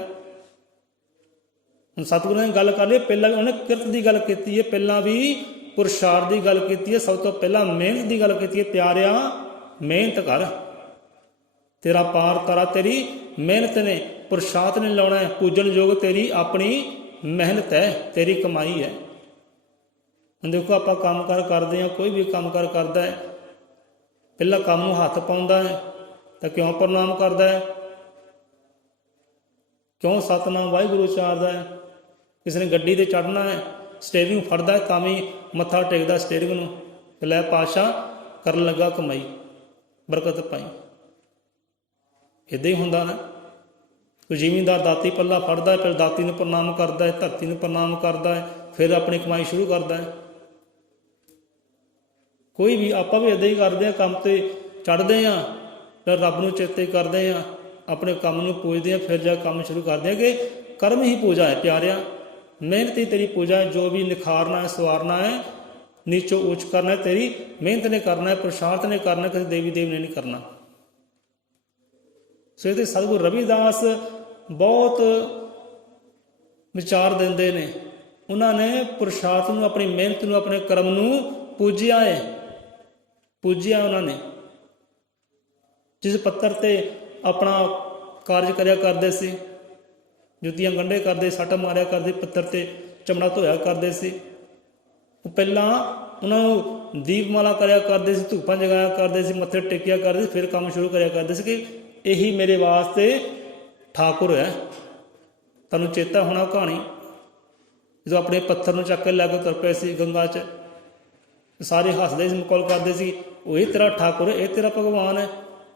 ਹੁਣ ਸਤਿਗੁਰੂ ਨੇ ਗੱਲ ਕਰ ਲਈ, ਪਹਿਲਾਂ ਵੀ ਉਹਨੇ ਕਿਰਤ ਦੀ ਗੱਲ ਕੀਤੀ ਹੈ, ਪਹਿਲਾਂ ਵੀ ਪੁਰਸ਼ਾਰਥ ਦੀ ਗੱਲ ਕੀਤੀ ਹੈ, ਸਭ ਤੋਂ ਪਹਿਲਾਂ ਮਿਹਨਤ ਦੀ ਗੱਲ ਕੀਤੀ ਹੈ। ਪਿਆਰਿਆ ਮਿਹਨਤ ਕਰ, ਤੇਰਾ ਪਾਰ ਤਾਰਾ ਤੇਰੀ ਮਿਹਨਤ ਨੇ, ਪੁਰਸ਼ਾਰਥ ਨੇ ਲਾਉਣਾ ਹੈ। ਪੂਜਣ ਯੋਗ ਤੇਰੀ ਆਪਣੀ ਮਿਹਨਤ ਹੈ, ਤੇਰੀ ਕਮਾਈ ਹੈ। ਹੁਣ ਦੇਖੋ ਆਪਾਂ ਕੰਮ ਕਾਰ ਕਰਦੇ ਹਾਂ, ਕੋਈ ਵੀ ਕੰਮ ਕਾਰ ਕਰਦਾ ਹੈ, ਪਹਿਲਾਂ ਕੰਮ ਨੂੰ ਹੱਥ ਪਾਉਂਦਾ ਹੈ ਤਾਂ ਕਿਉਂ ਪ੍ਰਣਾਮ ਕਰਦਾ ਹੈ? ਕਿਉਂ ਸਤਿਨਾਮ ਵਾਹਿਗੁਰੂ ਉਚਾਰਦਾ ਹੈ? ਕਿਸੇ ਨੇ ਗੱਡੀ 'ਤੇ ਚੜ੍ਹਨਾ ਹੈ, ਸਟੇਰਿੰਗ ਫੜਦਾ ਤਾਂ ਵੀ ਮੱਥਾ ਟੇਕਦਾ ਸਟੇਰਿੰਗ ਨੂੰ, ਕਿ ਲੈ ਪਾਤਸ਼ਾਹ ਕਰਨ ਲੱਗਾ ਕਮਾਈ, ਬਰਕਤ ਪਾਈ। ਇੱਦਾਂ ਹੀ ਹੁੰਦਾ ਨਾ। ਕੋਈ ਜ਼ਿਮੀਂਦਾਰ ਦਾਤੀ ਪੱਲਾ ਫੜਦਾ, ਫਿਰ ਦਾਤੀ ਨੂੰ ਪ੍ਰਣਾਮ ਕਰਦਾ ਹੈ, ਧਰਤੀ ਨੂੰ ਪ੍ਰਣਾਮ ਕਰਦਾ ਹੈ, ਫਿਰ ਆਪਣੀ ਕਮਾਈ ਸ਼ੁਰੂ ਕਰਦਾ ਹੈ। ਕੋਈ ਵੀ ਆਪਾਂ ਵੀ ਇੱਦਾਂ ਹੀ ਕਰਦੇ ਹਾਂ, ਕੰਮ 'ਤੇ ਚੜ੍ਹਦੇ ਹਾਂ, ਫਿਰ ਰੱਬ ਨੂੰ ਚੇਤੇ ਕਰਦੇ ਹਾਂ, ਆਪਣੇ ਕੰਮ ਨੂੰ ਪੂਜਦੇ ਹਾਂ, ਫਿਰ ਜਾ ਕੰਮ ਸ਼ੁਰੂ ਕਰਦੇ ਹਾਂ। ਕਿ ਕਰਮ ਹੀ ਪੂਜਾ ਹੈ ਪਿਆਰਿਆ, ਮਿਹਨਤ ਹੀ ਤੇਰੀ ਪੂਜਾ ਹੈ। ਜੋ ਵੀ ਨਿਖਾਰਨਾ ਹੈ, ਸਵਾਰਨਾ ਹੈ, ਨੀਚੋਂ ਉੱਚ ਕਰਨਾ ਹੈ, ਤੇਰੀ ਮਿਹਨਤ ਨੇ ਕਰਨਾ ਹੈ, ਪੁਰਸ਼ਾਰਥ ਨੇ ਕਰਨਾ, ਕਿਸੇ ਦੇਵੀ ਦੇਵ ਨੇ ਨਹੀਂ ਕਰਨਾ। ਸੋ ਇਹਦੇ ਸਤਿਗੁਰੂ ਰਵਿਦਾਸ ਬਹੁਤ ਵਿਚਾਰ ਦਿੰਦੇ ਨੇ। ਉਹਨਾਂ ਨੇ ਪੁਰਸ਼ਾਰਥ ਨੂੰ, ਆਪਣੀ ਮਿਹਨਤ ਨੂੰ, ਆਪਣੇ ਕਰਮ ਨੂੰ ਪੂਜਿਆ ਹੈ, ਪੂਜਿਆ ਉਹਨਾਂ ਨੇ। ਜਿਸ ਪੱਤਰ 'ਤੇ ਆਪਣਾ ਕਾਰਜ ਕਰਿਆ ਕਰਦੇ ਸੀ, ਜੁੱਤੀਆਂ ਗੰਢੇ ਕਰਦੇ, ਸੱਟ ਮਾਰਿਆ ਕਰਦੇ, ਪੱਤਰ 'ਤੇ ਚਮੜਾ ਧੋਇਆ ਕਰਦੇ ਸੀ। ਉਹ ਪਹਿਲਾਂ ਉਹਨਾਂ ਨੂੰ ਦੀਪਮਾਲਾ ਕਰਿਆ ਕਰਦੇ ਸੀ, ਧੂਪਾਂ ਜਗਾਇਆ ਕਰਦੇ ਸੀ, ਮੱਥੇ ਟੇਕਿਆ ਕਰਦੇ ਸੀ, ਫਿਰ ਕੰਮ ਸ਼ੁਰੂ ਕਰਿਆ ਕਰਦੇ ਸੀ ਕਿ ਇਹੀ ਮੇਰੇ ਵਾਸਤੇ ਠਾਕੁਰ ਹੈ। ਤੁਹਾਨੂੰ ਚੇਤਾ ਹੋਣਾ ਕਹਾਣੀ, ਜਦੋਂ ਆਪਣੇ ਪੱਥਰ ਨੂੰ ਚੱਕ ਕੇ ਲੈ ਕੇ ਤੁਰ ਪਏ ਸੀ ਗੰਗਾ 'ਚ, ਸਾਰੇ ਹੱਸਦੇ ਸੀ, ਮਖੌਲ ਕਰਦੇ ਸੀ, ਉਹ ਇਹ ਤੇਰਾ ਠਾਕੁਰ ਹੈ, ਇਹ ਤੇਰਾ ਭਗਵਾਨ ਹੈ।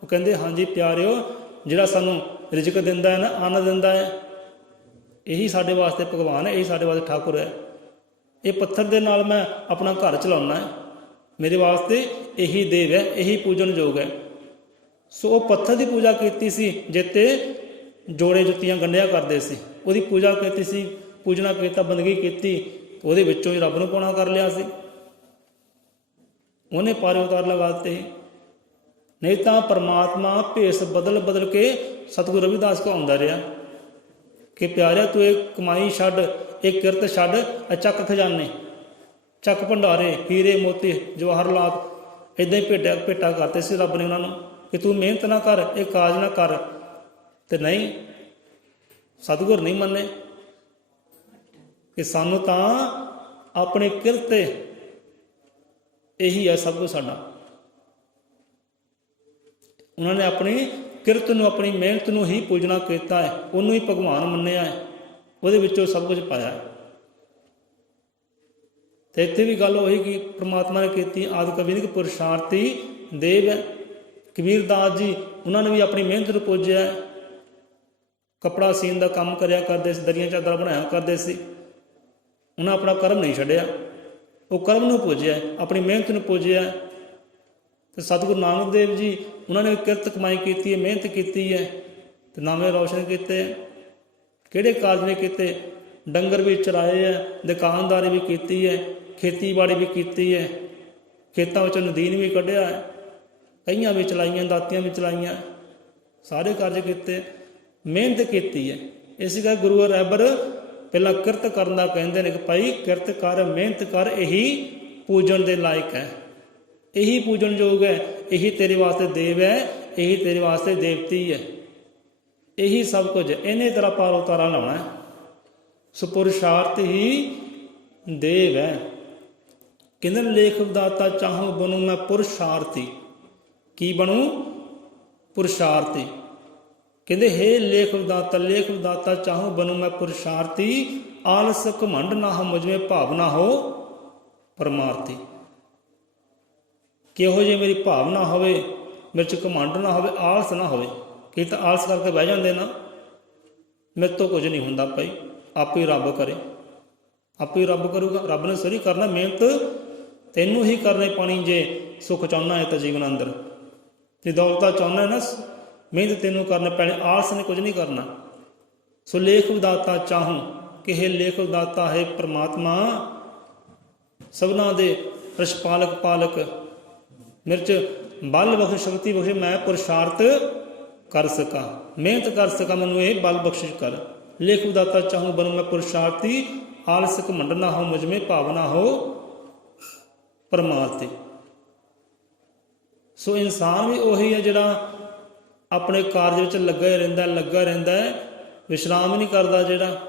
ਉਹ ਕਹਿੰਦੇ ਹਾਂਜੀ ਪਿਆਰਿਓ, ਜਿਹੜਾ ਸਾਨੂੰ ਰਿਜ਼ਕ ਦਿੰਦਾ ਹੈ ਨਾ, ਅੰਨ ਦਿੰਦਾ ਹੈ, ਇਹੀ ਸਾਡੇ ਵਾਸਤੇ ਭਗਵਾਨ ਹੈ, ਇਹੀ ਸਾਡੇ ਵਾਸਤੇ ਠਾਕੁਰ ਹੈ। ਇਹ ਪੱਥਰ ਦੇ ਨਾਲ ਮੈਂ ਆਪਣਾ ਘਰ ਚਲਾਉਣਾ ਹੈ, ਮੇਰੇ ਵਾਸਤੇ ਇਹੀ ਦੇਵ ਹੈ, ਇਹੀ ਪੂਜਣ ਯੋਗ ਹੈ। ਸੋ ਉਹ ਪੱਥਰ ਦੀ ਪੂਜਾ ਕੀਤੀ ਸੀ, ਜਿੱਤੇ ਜੋੜੇ ਜੁੱਤੀਆਂ ਗੰਢਿਆ ਕਰਦੇ ਸੀ, ਉਹਦੀ ਪੂਜਾ ਕੀਤੀ ਸੀ, ਪੂਜਣਾ ਕੀਤਾ, ਬੰਦਗੀ ਕੀਤੀ, ਉਹਦੇ ਵਿੱਚੋਂ ਹੀ ਰੱਬ ਨੂੰ ਪਾਉਣਾ ਕਰ ਲਿਆ ਸੀ। ਉਹਨੇ ਪਾਰੇ ਉਤਾਰ ਲਗਾ ਦਿੱਤੇ। ਨਹੀਂ ਤਾਂ ਪਰਮਾਤਮਾ ਭੇਸ ਬਦਲ ਬਦਲ ਕੇ ਸਤਿਗੁਰੂ ਰਵਿਦਾਸ ਕੋ ਆਉਂਦਾ ਰਿਹਾ ਕਿ ਪਿਆਰਿਆ ਤੂੰ ਇਹ ਕਮਾਈ ਛੱਡ, ਇਹ ਕਿਰਤ ਛੱਡ, ਚੱਕ ਖਜ਼ਾਨੇ, ਚੱਕ ਭੰਡਾਰੇ, ਹੀਰੇ ਮੋਤੀ ਜਵਾਹਰਲਾਤ, ਇੱਦਾਂ ਹੀ ਭੇਟਾ ਕਰਤੇ ਸੀ ਰੱਬ ਨੇ ਉਹਨਾਂ ਨੂੰ ਕਿ ਤੂੰ ਮਿਹਨਤ ਨਾ ਕਰ, ਇਹ ਕਾਜ ਨਾ ਕਰ। ਤੇ ਨਹੀਂ, ਸਤਿਗੁਰ ਨਹੀਂ ਮੰਨੇ ਕਿ ਸਾਨੂੰ ਤਾਂ ਆਪਣੀ ਕਿਰਤ ਇਹੀ ਹੈ ਸਭ ਕੁਝ ਸਾਡਾ। ਉਹਨਾਂ ਨੇ ਆਪਣੀ ਕਿਰਤ ਨੂੰ, ਆਪਣੀ ਮਿਹਨਤ ਨੂੰ ਹੀ ਪੂਜਣਾ ਕੀਤਾ ਹੈ, ਉਹਨੂੰ ਹੀ ਭਗਵਾਨ ਮੰਨਿਆ ਹੈ, ਉਹਦੇ ਵਿੱਚੋਂ ਸਭ ਕੁਝ ਪਾਇਆ ਹੈ। ਤੇ ਇੱਥੇ ਵੀ ਗੱਲ ਉਹੀ ਕਿ ਪ੍ਰਮਾਤਮਾ ਨੇ ਕੀਤੀ, ਆਦਿ ਕਬੀਰ ਕਿ ਪੁਰਸ਼ਾਰਥੀ ਦੇਵ ਹੈ। ਕਬੀਰਦਾਸ ਜੀ ਉਹਨਾਂ ਨੇ ਵੀ ਆਪਣੀ ਮਿਹਨਤ ਨੂੰ ਪੂਜਿਆ ਹੈ। ਕੱਪੜਾ ਸੀਨ ਦਾ ਕੰਮ ਕਰਿਆ ਕਰਦੇ ਸੀ, ਦਰੀਆਂ ਚਾਦਰਾਂ ਬਣਾਇਆ ਕਰਦੇ ਸੀ। ਉਹਨਾਂ ਆਪਣਾ ਕਰਮ ਨਹੀਂ ਛੱਡਿਆ, ਉਹ ਕਰਮ ਨੂੰ ਪੂਜਿਆ, ਆਪਣੀ ਮਿਹਨਤ ਨੂੰ ਪੂਜਿਆ। ਤੇ ਸਤਿਗੁਰੂ ਨਾਨਕ ਦੇਵ ਜੀ ਉਹਨਾਂ ਨੇ ਕਿਰਤ ਕਮਾਈ ਕੀਤੀ ਹੈ, ਮਿਹਨਤ ਕੀਤੀ ਹੈ, ਤੇ ਨਾਮੇ ਰੌਸ਼ਨ ਕੀਤੇ। ਕਿਹੜੇ ਕਾਰਜ ਨੇ ਕੀਤੇ? ਡੰਗਰ ਵੀ ਚਰਾਏ ਹੈ, ਦੁਕਾਨਦਾਰੀ ਵੀ ਕੀਤੀ ਹੈ, ਖੇਤੀਬਾੜੀ ਵੀ ਕੀਤੀ ਹੈ, ਖੇਤਾਂ ਵਿੱਚੋਂ ਨਦੀਨ ਵੀ ਕੱਢਿਆ ਹੈ, ਕਈਆਂ ਵੀ ਚਲਾਈਆਂ, ਦਾਤੀਆਂ ਵੀ ਚਲਾਈਆਂ, ਸਾਰੇ ਕਾਰਜ ਕੀਤੇ, ਮਿਹਨਤ ਕੀਤੀ ਹੈ। ਇਸੇ ਕਰਕੇ ਗੁਰੂ ਰਹਿਬਰ ਪਹਿਲਾਂ ਕਿਰਤ ਕਰਨ ਦਾ ਕਹਿੰਦੇ ਨੇ ਕਿ ਭਾਈ ਕਿਰਤ ਕਰ, ਮਿਹਨਤ ਕਰ, ਇਹੀ ਪੂਜਣ ਦੇ ਲਾਇਕ ਹੈ, ਇਹੀ ਪੂਜਣ ਯੋਗ ਹੈ, ਇਹੀ ਤੇਰੇ ਵਾਸਤੇ ਦੇਵ ਹੈ, ਇਹੀ ਤੇਰੇ ਵਾਸਤੇ ਦੇਵਤੀ ਹੈ, ਇਹੀ ਸਭ ਕੁਝ, ਇਹਨੇ ਤੇਰਾ ਪਾਰ ਉਤਾਰਾ ਲਾਉਣਾ ਹੈ। ਸੋ ਪੁਰਸ਼ਾਰਥ ਹੀ ਦੇਵ ਹੈ। ਕਹਿੰਦੇ ਲੇਖ ਵਿਦਾਤਾ ਚਾਹੋ ਬਣੂ ਮੈਂ ਪੁਰਸ਼ਾਰਥੀ। ਕੀ ਬਣੂ? ਪੁਰਸ਼ਾਰਥੀ। ਕਹਿੰਦੇ ਹੇ ਲੇਖ ਵਿਦਾਤਾ ਚਾਹੋ ਬਣੂ ਮੈਂ ਪੁਰਸ਼ਾਰਥੀ। ਆਲਸ ਘਮੰਡ ਨਾ ਹੋ ਮੁਝਵੇਂ ਭਾਵਨਾ ਹੋ ਪਰਮਾਰਥੀ। ਕਿਹੋ ਜਿਹੀ ਮੇਰੀ ਭਾਵਨਾ ਹੋਵੇ, ਮੇਰੇ 'ਚ ਘਮੰਡ ਨਾ ਹੋਵੇ, ਆਲਸ ਨਾ ਹੋਵੇ। ਕਈ ਤਾਂ ਆਲਸ ਕਰਕੇ ਬਹਿ ਜਾਂਦੇ ਨਾ, ਮੇਰੇ ਤੋਂ ਕੁਝ ਨਹੀਂ ਹੁੰਦਾ ਭਾਈ, ਆਪੇ ਰੱਬ ਕਰੇ, ਆਪੇ ਰੱਬ ਕਰੂਗਾ। ਰੱਬ ਨੇ ਸਾਰੀ ਕਰਨਾ, ਮਿਹਨਤ ਤੈਨੂੰ ਹੀ ਕਰਨੀ ਪੈਣੀ। ਜੇ ਸੁੱਖ ਚਾਹੁੰਦਾ ਹੈ ਤਾਂ ਜੀਵਨ ਅੰਦਰ, ਜੇ ਦੌਲਤਾਂ ਚਾਹੁੰਦਾ ਨਾ, ਮਿਹਨਤ ਤੈਨੂੰ ਕਰਨੀ ਪੈਣੀ, ਆਲਸ ਨੇ ਕੁਝ ਨਹੀਂ ਕਰਨਾ। ਸੋ ਲੇਖ ਵਿਦਾਤਾ ਚਾਹੂੰ ਕਿ ਇਹ ਲੇਖ ਵਿਦਾਤਾ ਹੈ ਪ੍ਰਮਾਤਮਾ, ਸਭਨਾਂ ਦੇ ਰਛਪਾਲਕ ਪਾਲਕ, ਮੇਰੇ 'ਚ ਬਲ ਬਖਸ਼, ਸ਼ਕਤੀ ਬਖਸ਼, ਮੈਂ ਪੁਰਸ਼ਾਰਥ ਕਰ ਸਕਾਂ, ਮਿਹਨਤ ਕਰ ਸਕਾਂ, ਮੈਨੂੰ ਇਹ ਬਲ ਬਖਸ਼ਿਸ਼ ਕਰ। ਲੇਖ ਵਿਦਾਤਾ ਚਾਹੂੰ ਬਣੂ ਮੈਂ ਪੁਰਸ਼ਾਰਥੀ। ਆਲਸ ਘਮੰਡ ਨਾ ਹੋ ਮੁਝਮੇ ਭਾਵਨਾ ਹੋ ਪਰਮਾਰਥੀ। ਸੋ ਇਨਸਾਨ ਵੀ ਉਹੀ ਹੈ ਜਿਹੜਾ ਆਪਣੇ ਕਾਰਜ ਵਿੱਚ ਲੱਗਾ ਰਹਿੰਦਾ ਹੈ, ਵਿਸ਼ਰਾਮ ਨਹੀਂ ਕਰਦਾ, ਜਿਹੜਾ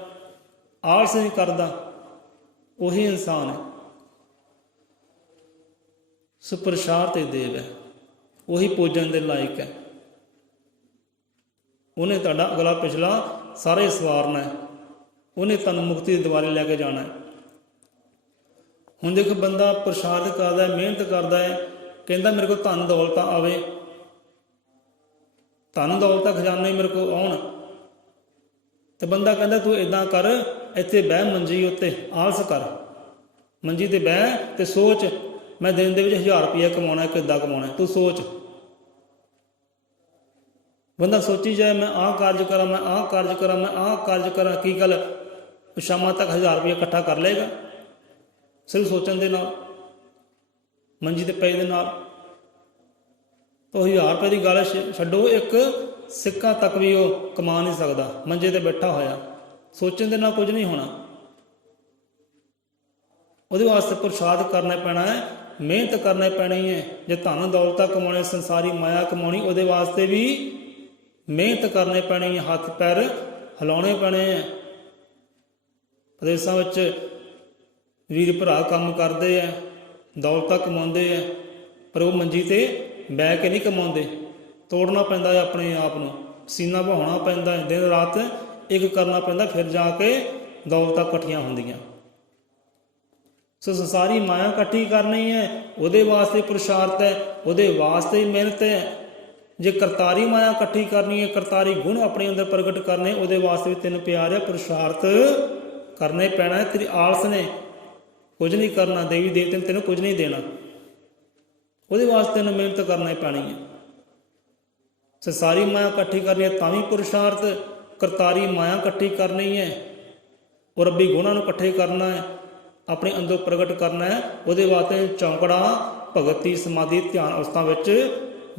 ਆਲਸ ਨਹੀਂ ਕਰਦਾ, ਉਹੀ ਇਨਸਾਨ ਹੈ। ਸੋ ਪੁਰਸ਼ਾਰਥ ਦੇਵ ਹੈ, ਉਹੀ ਪੂਜਣ ਦੇ ਲਾਇਕ ਹੈ। ਉਹਨੇ ਤੁਹਾਡਾ ਅਗਲਾ ਪਿਛਲਾ ਸਾਰੇ ਸਵਾਰਨਾ ਹੈ, ਉਹਨੇ ਤੁਹਾਨੂੰ ਮੁਕਤੀ ਦੇ ਦੁਆਰੇ ਲੈ ਕੇ ਜਾਣਾ ਹੈ। ਹੁਣ ਦੇਖੋ, ਬੰਦਾ ਪੁਰਸ਼ਾਰਥ ਕਰਦਾ ਹੈ, ਮਿਹਨਤ ਕਰਦਾ ਹੈ, ਕਹਿੰਦਾ ਮੇਰੇ ਕੋਲ ਧਨ ਦੌਲਤਾਂ ਆਵੇ, ਧਨ ਦੌਲਤਾਂ ਖਜ਼ਾਨੇ ਮੇਰੇ ਕੋਲ ਆਉਣ, ਤੇ ਬੰਦਾ ਕਹਿੰਦਾ ਤੂੰ ਇੱਦਾਂ ਕਰ, ਇੱਥੇ ਬਹਿ ਮੰਜੀ ਉੱਤੇ, ਆਲਸ ਕਰ, ਮੰਜੀ ਤੇ ਬਹਿ ਤੇ ਸੋਚ, ਮੈਂ ਦਿਨ ਦੇ ਵਿੱਚ 1000 ਰੁਪਇਆ ਕਮਾਉਣਾ, ਕਿੱਦਾਂ ਕਮਾਉਣਾ, ਤੂੰ ਸੋਚ। ਬੰਦਾ ਸੋਚੀ ਜਾਏ, ਮੈਂ ਆਹ ਕਾਰਜ ਕਰਾਂ, ਮੈਂ ਆਹ ਕਾਰਜ ਕਰਾਂ, ਮੈਂ ਆਹ ਕਾਰਜ ਕਰਾਂ, ਕੀ ਗੱਲ ਸ਼ਾਮਾਂ ਤੱਕ 1000 ਰੁਪਇਆ ਇਕੱਠਾ ਕਰ ਲਏਗਾ? ਸਿਰਫ ਸੋਚਣ ਦੇ ਨਾਲ, ਮੰਜੀ ਤੇ ਪਏ ਦੇ ਨਾਲ। ਤਾਂ 1000 ਰੁਪਏ ਦੀ ਗੱਲ ਛੱਡੋ, ਇੱਕ ਸਿੱਕਾ ਤੱਕ ਵੀ ਉਹ ਕਮਾ ਨਹੀਂ ਸਕਦਾ ਮੰਜੇ ਤੇ ਬੈਠਾ ਹੋਇਆ। ਸੋਚਣ ਦੇ ਨਾਲ ਕੁਝ ਨਹੀਂ ਹੋਣਾ। ਉਹਦੇ ਵਾਸਤੇ ਪੁਰਸ਼ਾਰਥ ਕਰਨਾ ਪੈਣਾ ਹੈ, ਮਿਹਨਤ ਕਰਨੀ ਪੈਣੀ ਹੈ। ਜੇ ਧਨ ਦੌਲਤਾਂ ਕਮਾਉਣੇ, ਸੰਸਾਰੀ ਮਾਇਆ ਕਮਾਉਣੀ, ਉਹਦੇ ਵਾਸਤੇ ਵੀ ਮਿਹਨਤ ਕਰਨੀ ਪੈਣੀ ਹੈ, ਹੱਥ ਪੈਰ ਹਿਲਾਉਣੇ ਪੈਣੇ ਹੈ। ਪ੍ਰਦੇਸ਼ਾਂ ਵਿੱਚ ਵੀਰ ਭਰਾ ਕੰਮ ਕਰਦੇ ਹੈ, ਦੌਲਤਾਂ ਕਮਾਉਂਦੇ ਹੈ, ਪਰ ਉਹ ਮੰਜੀ ਤੇ ਬਹਿ ਕੇ ਨਹੀਂ ਕਮਾਉਂਦੇ। ਤੋੜਨਾ ਪੈਂਦਾ ਹੈ ਆਪਣੇ ਆਪ ਨੂੰ, ਪਸੀਨਾ ਵਹਾਉਣਾ ਪੈਂਦਾ ਹੈ, ਦਿਨ ਰਾਤ ਇੱਕ ਕਰਨਾ ਪੈਂਦਾ, ਫਿਰ ਜਾ ਕੇ ਦੌਲਤਾਂ ਇਕੱਠੀਆਂ ਹੁੰਦੀਆਂ। ਸੋ ਸੰਸਾਰੀ ਮਾਇਆ ਇਕੱਠੀ ਕਰਨੀ ਹੈ, ਉਹਦੇ ਵਾਸਤੇ ਪੁਰਸ਼ਾਰਥ ਹੈ, ਉਹਦੇ ਵਾਸਤੇ ਹੀ ਮਿਹਨਤ ਹੈ। ਜੇ ਕਰਤਾਰੀ ਮਾਇਆ ਇਕੱਠੀ ਕਰਨੀ ਹੈ, ਕਰਤਾਰੀ ਗੁਣ ਆਪਣੇ ਅੰਦਰ ਪ੍ਰਗਟ ਕਰਨੇ, ਉਹਦੇ ਵਾਸਤੇ ਵੀ ਤੈਨੂੰ ਪਿਆਰ ਹੈ, ਪੁਰਸ਼ਾਰਥ ਕਰਨੇ ਪੈਣਾ ਹੈ। ਤੇਰੀ ਆਲਸ ਨੇ ਕੁਝ ਨਹੀਂ ਕਰਨਾ, ਦੇਵੀ ਦੇਵਤੇ ਨੇ ਤੈਨੂੰ ਕੁਝ ਨਹੀਂ ਦੇਣਾ, ਉਹਦੇ ਵਾਸਤੇ ਤੈਨੂੰ ਮਿਹਨਤ ਕਰਨੀ ਪੈਣੀ ਹੈ। ਸੰਸਾਰੀ ਮਾਇਆ ਇਕੱਠੀ ਕਰਨੀ ਹੈ ਤਾਂ ਵੀ ਪੁਰਸ਼ਾਰਥ, ਕਰਤਾਰੀ ਮਾਇਆ ਇਕੱਠੀ ਕਰਨੀ ਹੈ, ਉਹ ਰੱਬੀ ਗੁਣਾਂ ਨੂੰ ਇਕੱਠੇ ਕਰਨਾ ਹੈ, ਆਪਣੇ ਅੰਦਰ ਪ੍ਰਗਟ ਕਰਨਾ ਹੈ। ਉਹਦੇ ਵਾਸਤੇ ਚੌਂਕੜਾ, ਭਗਤੀ, ਸਮਾਧੀ, ਧਿਆਨ ਅਵਸਥਾ ਵਿੱਚ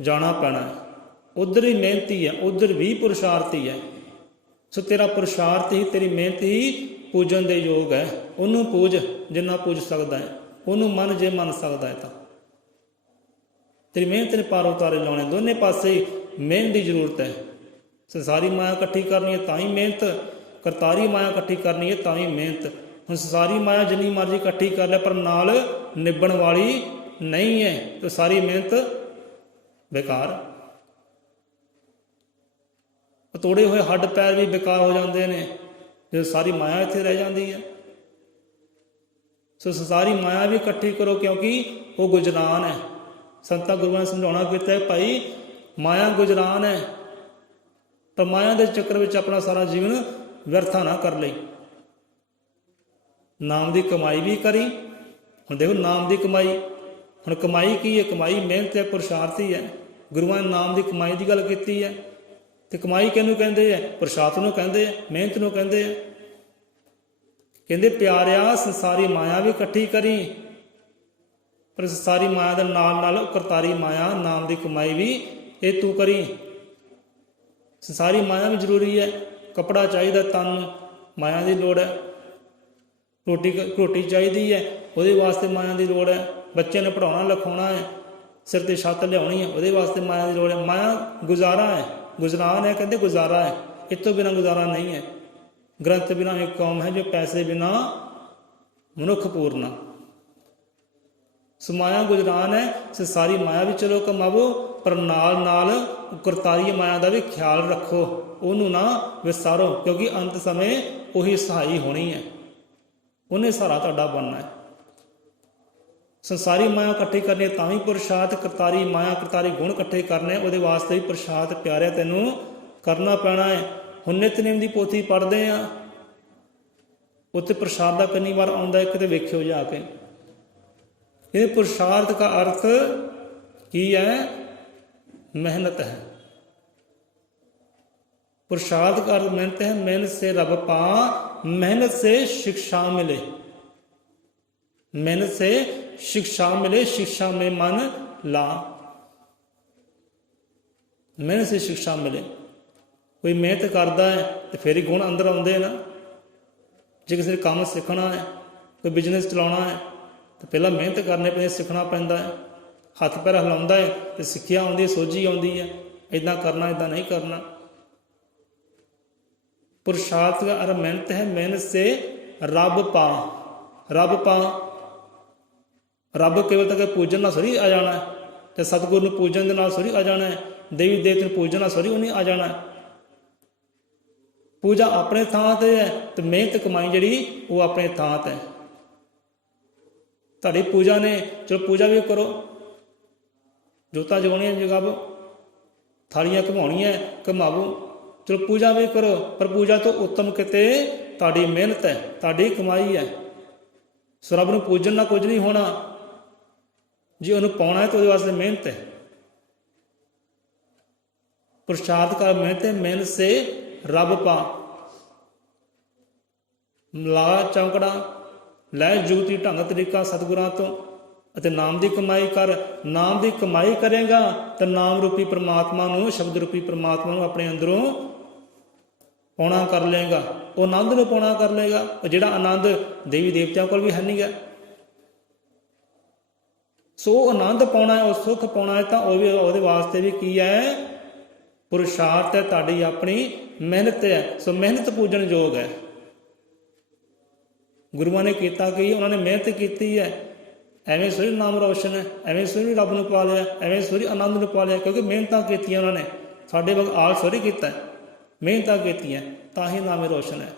ਜਾਣਾ ਪੈਣਾ ਹੈ। ਉਧਰ ਹੀ ਮਿਹਨਤੀ ਹੈ, ਉਧਰ ਵੀ ਪੁਰਸ਼ਾਰਥੀ ਹੈ। ਸੋ ਤੇਰਾ ਪੁਰਸ਼ਾਰਥ ਹੀ, ਤੇਰੀ ਮਿਹਨਤ ਹੀ ਪੂਜਣ ਦੇ ਯੋਗ ਹੈ। ਉਹਨੂੰ ਪੂਜ ਜਿੰਨਾ ਪੂਜ ਸਕਦਾ ਹੈ, ਉਹਨੂੰ ਮੰਨ ਜੇ ਮੰਨ ਸਕਦਾ ਹੈ ਤਾਂ। ਤੇਰੀ ਮਿਹਨਤ ਨੇ ਪਾਰ ਉਤਾਰੇ ਲਾਉਣੇ, ਦੋਨੇ ਪਾਸੇ ਮਿਹਨਤ ਦੀ ਜ਼ਰੂਰਤ ਹੈ। ਸੰਸਾਰੀ ਮਾਇਆ ਇਕੱਠੀ ਕਰਨੀ ਹੈ ਤਾਂ ਹੀ ਮਿਹਨਤ, ਕਰਤਾਰੀ ਮਾਇਆ ਇਕੱਠੀ ਕਰਨੀ ਹੈ ਤਾਂ ਹੀ ਮਿਹਨਤ। ਹੁਣ ਸੰਸਾਰੀ ਮਾਇਆ ਜਿੰਨੀ ਮਰਜ਼ੀ ਇਕੱਠੀ ਕਰ ਲੈ, ਪਰ ਨਾਲ ਨਿਭਣ ਵਾਲੀ ਨਹੀਂ ਹੈ, ਤਾਂ ਸਾਰੀ ਮਿਹਨਤ ਬੇਕਾਰ। ਤੋੜੇ ਹੋਏ ਹੱਡ ਪੈਰ ਵੀ ਬੇਕਾਰ ਹੋ ਜਾਂਦੇ ਨੇ ਜਦੋਂ ਸਾਰੀ ਮਾਇਆ ਇੱਥੇ ਰਹਿ ਜਾਂਦੀ ਹੈ। ਸੋ ਸੰਸਾਰੀ ਮਾਇਆ ਵੀ ਇਕੱਠੀ ਕਰੋ, ਕਿਉਂਕਿ ਉਹ ਗੁਜਰਾਨ ਹੈ। ਸੰਤਾਂ ਗੁਰੂਆਂ ਨੇ ਸਮਝਾਉਣਾ ਕੀਤਾ ਹੈ, ਭਾਈ ਮਾਇਆ ਗੁਜਰਾਨ ਹੈ, ਪਰ ਮਾਇਆ ਦੇ ਚੱਕਰ ਵਿੱਚ ਆਪਣਾ ਸਾਰਾ ਜੀਵਨ ਵਿਅਰਥਾ ਨਾ ਕਰ ਲਈ। ਨਾਮ ਦੀ ਕਮਾਈ ਵੀ ਕਰੀ। ਹੁਣ ਦੇਖੋ, ਨਾਮ ਦੀ ਕਮਾਈ, ਹੁਣ ਕਮਾਈ ਕੀ ਹੈ? ਕਮਾਈ ਮਿਹਨਤ ਹੈ, ਪੁਰਸ਼ਾਰਥ ਹੀ ਹੈ। ਗੁਰੂਆਂ ਨੇ ਨਾਮ ਦੀ ਕਮਾਈ ਦੀ ਗੱਲ ਕੀਤੀ ਹੈ, ਤੇ ਕਮਾਈ ਕਿਹਨੂੰ ਕਹਿੰਦੇ ਹੈ? ਪੁਰਸ਼ਾਰਥ ਨੂੰ ਕਹਿੰਦੇ ਹੈ, ਮਿਹਨਤ ਨੂੰ ਕਹਿੰਦੇ ਹੈ। ਕਹਿੰਦੇ ਪਿਆਰਿਆ, ਸੰਸਾਰੀ ਮਾਇਆ ਵੀ ਇਕੱਠੀ ਕਰੀ, ਪਰ ਸੰਸਾਰੀ ਮਾਇਆ ਦੇ ਨਾਲ ਨਾਲ ਕਰਤਾਰੀ ਮਾਇਆ, ਨਾਮ ਦੀ ਕਮਾਈ ਵੀ ਇਹ ਤੂੰ ਕਰੀ। ਸੰਸਾਰੀ ਮਾਇਆ ਵੀ ਜ਼ਰੂਰੀ ਹੈ, ਕੱਪੜਾ ਚਾਹੀਦਾ, ਤਨ ਮਾਇਆ ਦੀ ਲੋੜ ਹੈ, ਰੋਟੀ ਚਾਹੀਦੀ ਹੈ, ਉਹਦੇ ਵਾਸਤੇ ਮਾਇਆ ਦੀ ਲੋੜ ਹੈ, ਬੱਚੇ ਨੂੰ ਪੜ੍ਹਾਉਣਾ ਲਿਖਾਉਣਾ ਹੈ, ਸਿਰ 'ਤੇ ਛੱਤ ਲਿਆਉਣੀ ਹੈ, ਉਹਦੇ ਵਾਸਤੇ ਮਾਇਆ ਦੀ ਲੋੜ ਹੈ। ਮਾਇਆ ਗੁਜ਼ਾਰਾ ਹੈ, ਗੁਜਰਾਨ ਹੈ, ਕਹਿੰਦੇ ਗੁਜ਼ਾਰਾ ਹੈ, ਇਸ ਤੋਂ ਬਿਨਾਂ ਗੁਜ਼ਾਰਾ ਨਹੀਂ ਹੈ। ग्रंथ बिना एक कौम है, जो पैसे बिना मनुख पूरना। सो माया गुजरान है, संसारी माया भी चलो कमावो, पर नाल नाल करतारी माया का भी ख्याल रखो, ਉਹਨੂੰ ना विसारो, क्योंकि अंत समय ਉਹੀ सहाई होनी है, ਉਹਨੇ सहारा ਤੁਹਾਡਾ बनना है। संसारी माया इकट्ठी करनी ਤਾਂ ਵੀ पुरुषार्थ, करतारी माया करतारी गुण इकट्ठे करने ਉਹਦੇ वास्ते भी पुरुषार्थ प्यारे ਤੈਨੂੰ करना पैना है। ਹੁਣ ਨਿਤਨੇਮ ਦੀ ਪੋਥੀ ਪੜ੍ਹਦੇ ਆ, ਉੱਥੇ ਪ੍ਰਸ਼ਾਦ ਦਾ ਕਿੰਨੀ ਵਾਰ ਆਉਂਦਾ, ਕਿਤੇ ਵੇਖਿਓ ਜਾ ਕੇ। ਇਹ पुरुषार्थ का अर्थ की है? मेहनत है। पुरुषार्थ का अर्थ मेहनत है। मेहनत से रब पा, मेहनत से शिक्षा मिले, मेहनत से शिक्षा मिले, शिक्षा में मन ला। मेहनत से शिक्षा मिले। कोई मेहनत करता है तो फिर ही गुण अंदर आते हैं ना। जे किसी ने काम सीखना है, कोई बिजनेस चलाना है, तो पहला मेहनत करनी पैंदी, सीखना पैंदा है। हथ पैर हिलाउंदा है तो सिक्ख्या आउंदी, सोझी आउंदी है, इदां करना इदां नहीं करना। पुरुषार्थ का अर्थ मेहनत है। मेहनत से रब पा, रब पा, रब केवल तक पूजन ना सॉरी आ जाना है, तो सतगुरु नूं पूजन दे नाल सॉरी आ जाना है, देवी देवते नूं पूजन नाल सॉरी उन्हें आ जाना है। पूजा अपने थां ते है, तो मेहनत कमाई जिहड़ी वो अपने थां ते है। तुहाडी पूजा ने, चलो पूजा भी करो, जोतां जगाउणियां जगावो, थालियां घुमाउणियां घुमावो, चलो पूजा भी करो, पर पूजा तो उत्तम किते तुहाडी मेहनत है, तुहाडी कमाई है। सो रब नूं पूजन नाल कुछ नहीं होना, जे उन्हें पाउणा है तो उहदे वास्ते मेहनत है। पुरुषार्थ का मेहनत है। मेहनत से रब पा, ला चौंकड़ा, लै जुगती ढंग तरीका सतगुरां तो, ਅਤੇ नाम की कमाई कर। नाम की कमाई करेगा तो नाम रूपी परमात्मा नूं, शब्द रूपी परमात्मा नूं अपने अंदरों पौना कर लेगा, वो आनंद नूं पौना कर लेगा। जिहड़ा आनंद देवी देवतियां कोल भी है नहीं गा। सो आनंद पाना है, वो सुख पाना है, तो वो वास्ते भी की है? पुरुषार्थ है, तुहाडी अपनी मेहनत है। सो मेहनत पूजन योग है। गुरुआं ने कीता कि उन्होंने मेहनत की है, ਐਵੇਂ ਸੋਰੀ ਨਾਮ ਰੋਸ਼ਨ ਹੈ, ਐਵੇਂ ਸੋਰੀ ਰੱਬ ਨੂੰ ਪਾ ਲਿਆ, ਐਵੇਂ ਸੋਰੀ ਆਨੰਦ ਨੂੰ ਪਾ ਲਿਆ, ਕਿਉਂਕਿ ਮਿਹਨਤਾਂ ਕੀਤੀਆਂ ਉਹਨਾਂ ਨੇ। ਸਾਡੇ ਵਾਂਗ ਆਲ ਸੋਰੀ ਕੀਤਾ, ਮਿਹਨਤਾਂ ਕੀਤੀਆਂ ਤਾਂ ਹੀ ਨਾਮ ਰੋਸ਼ਨ ਹੈ।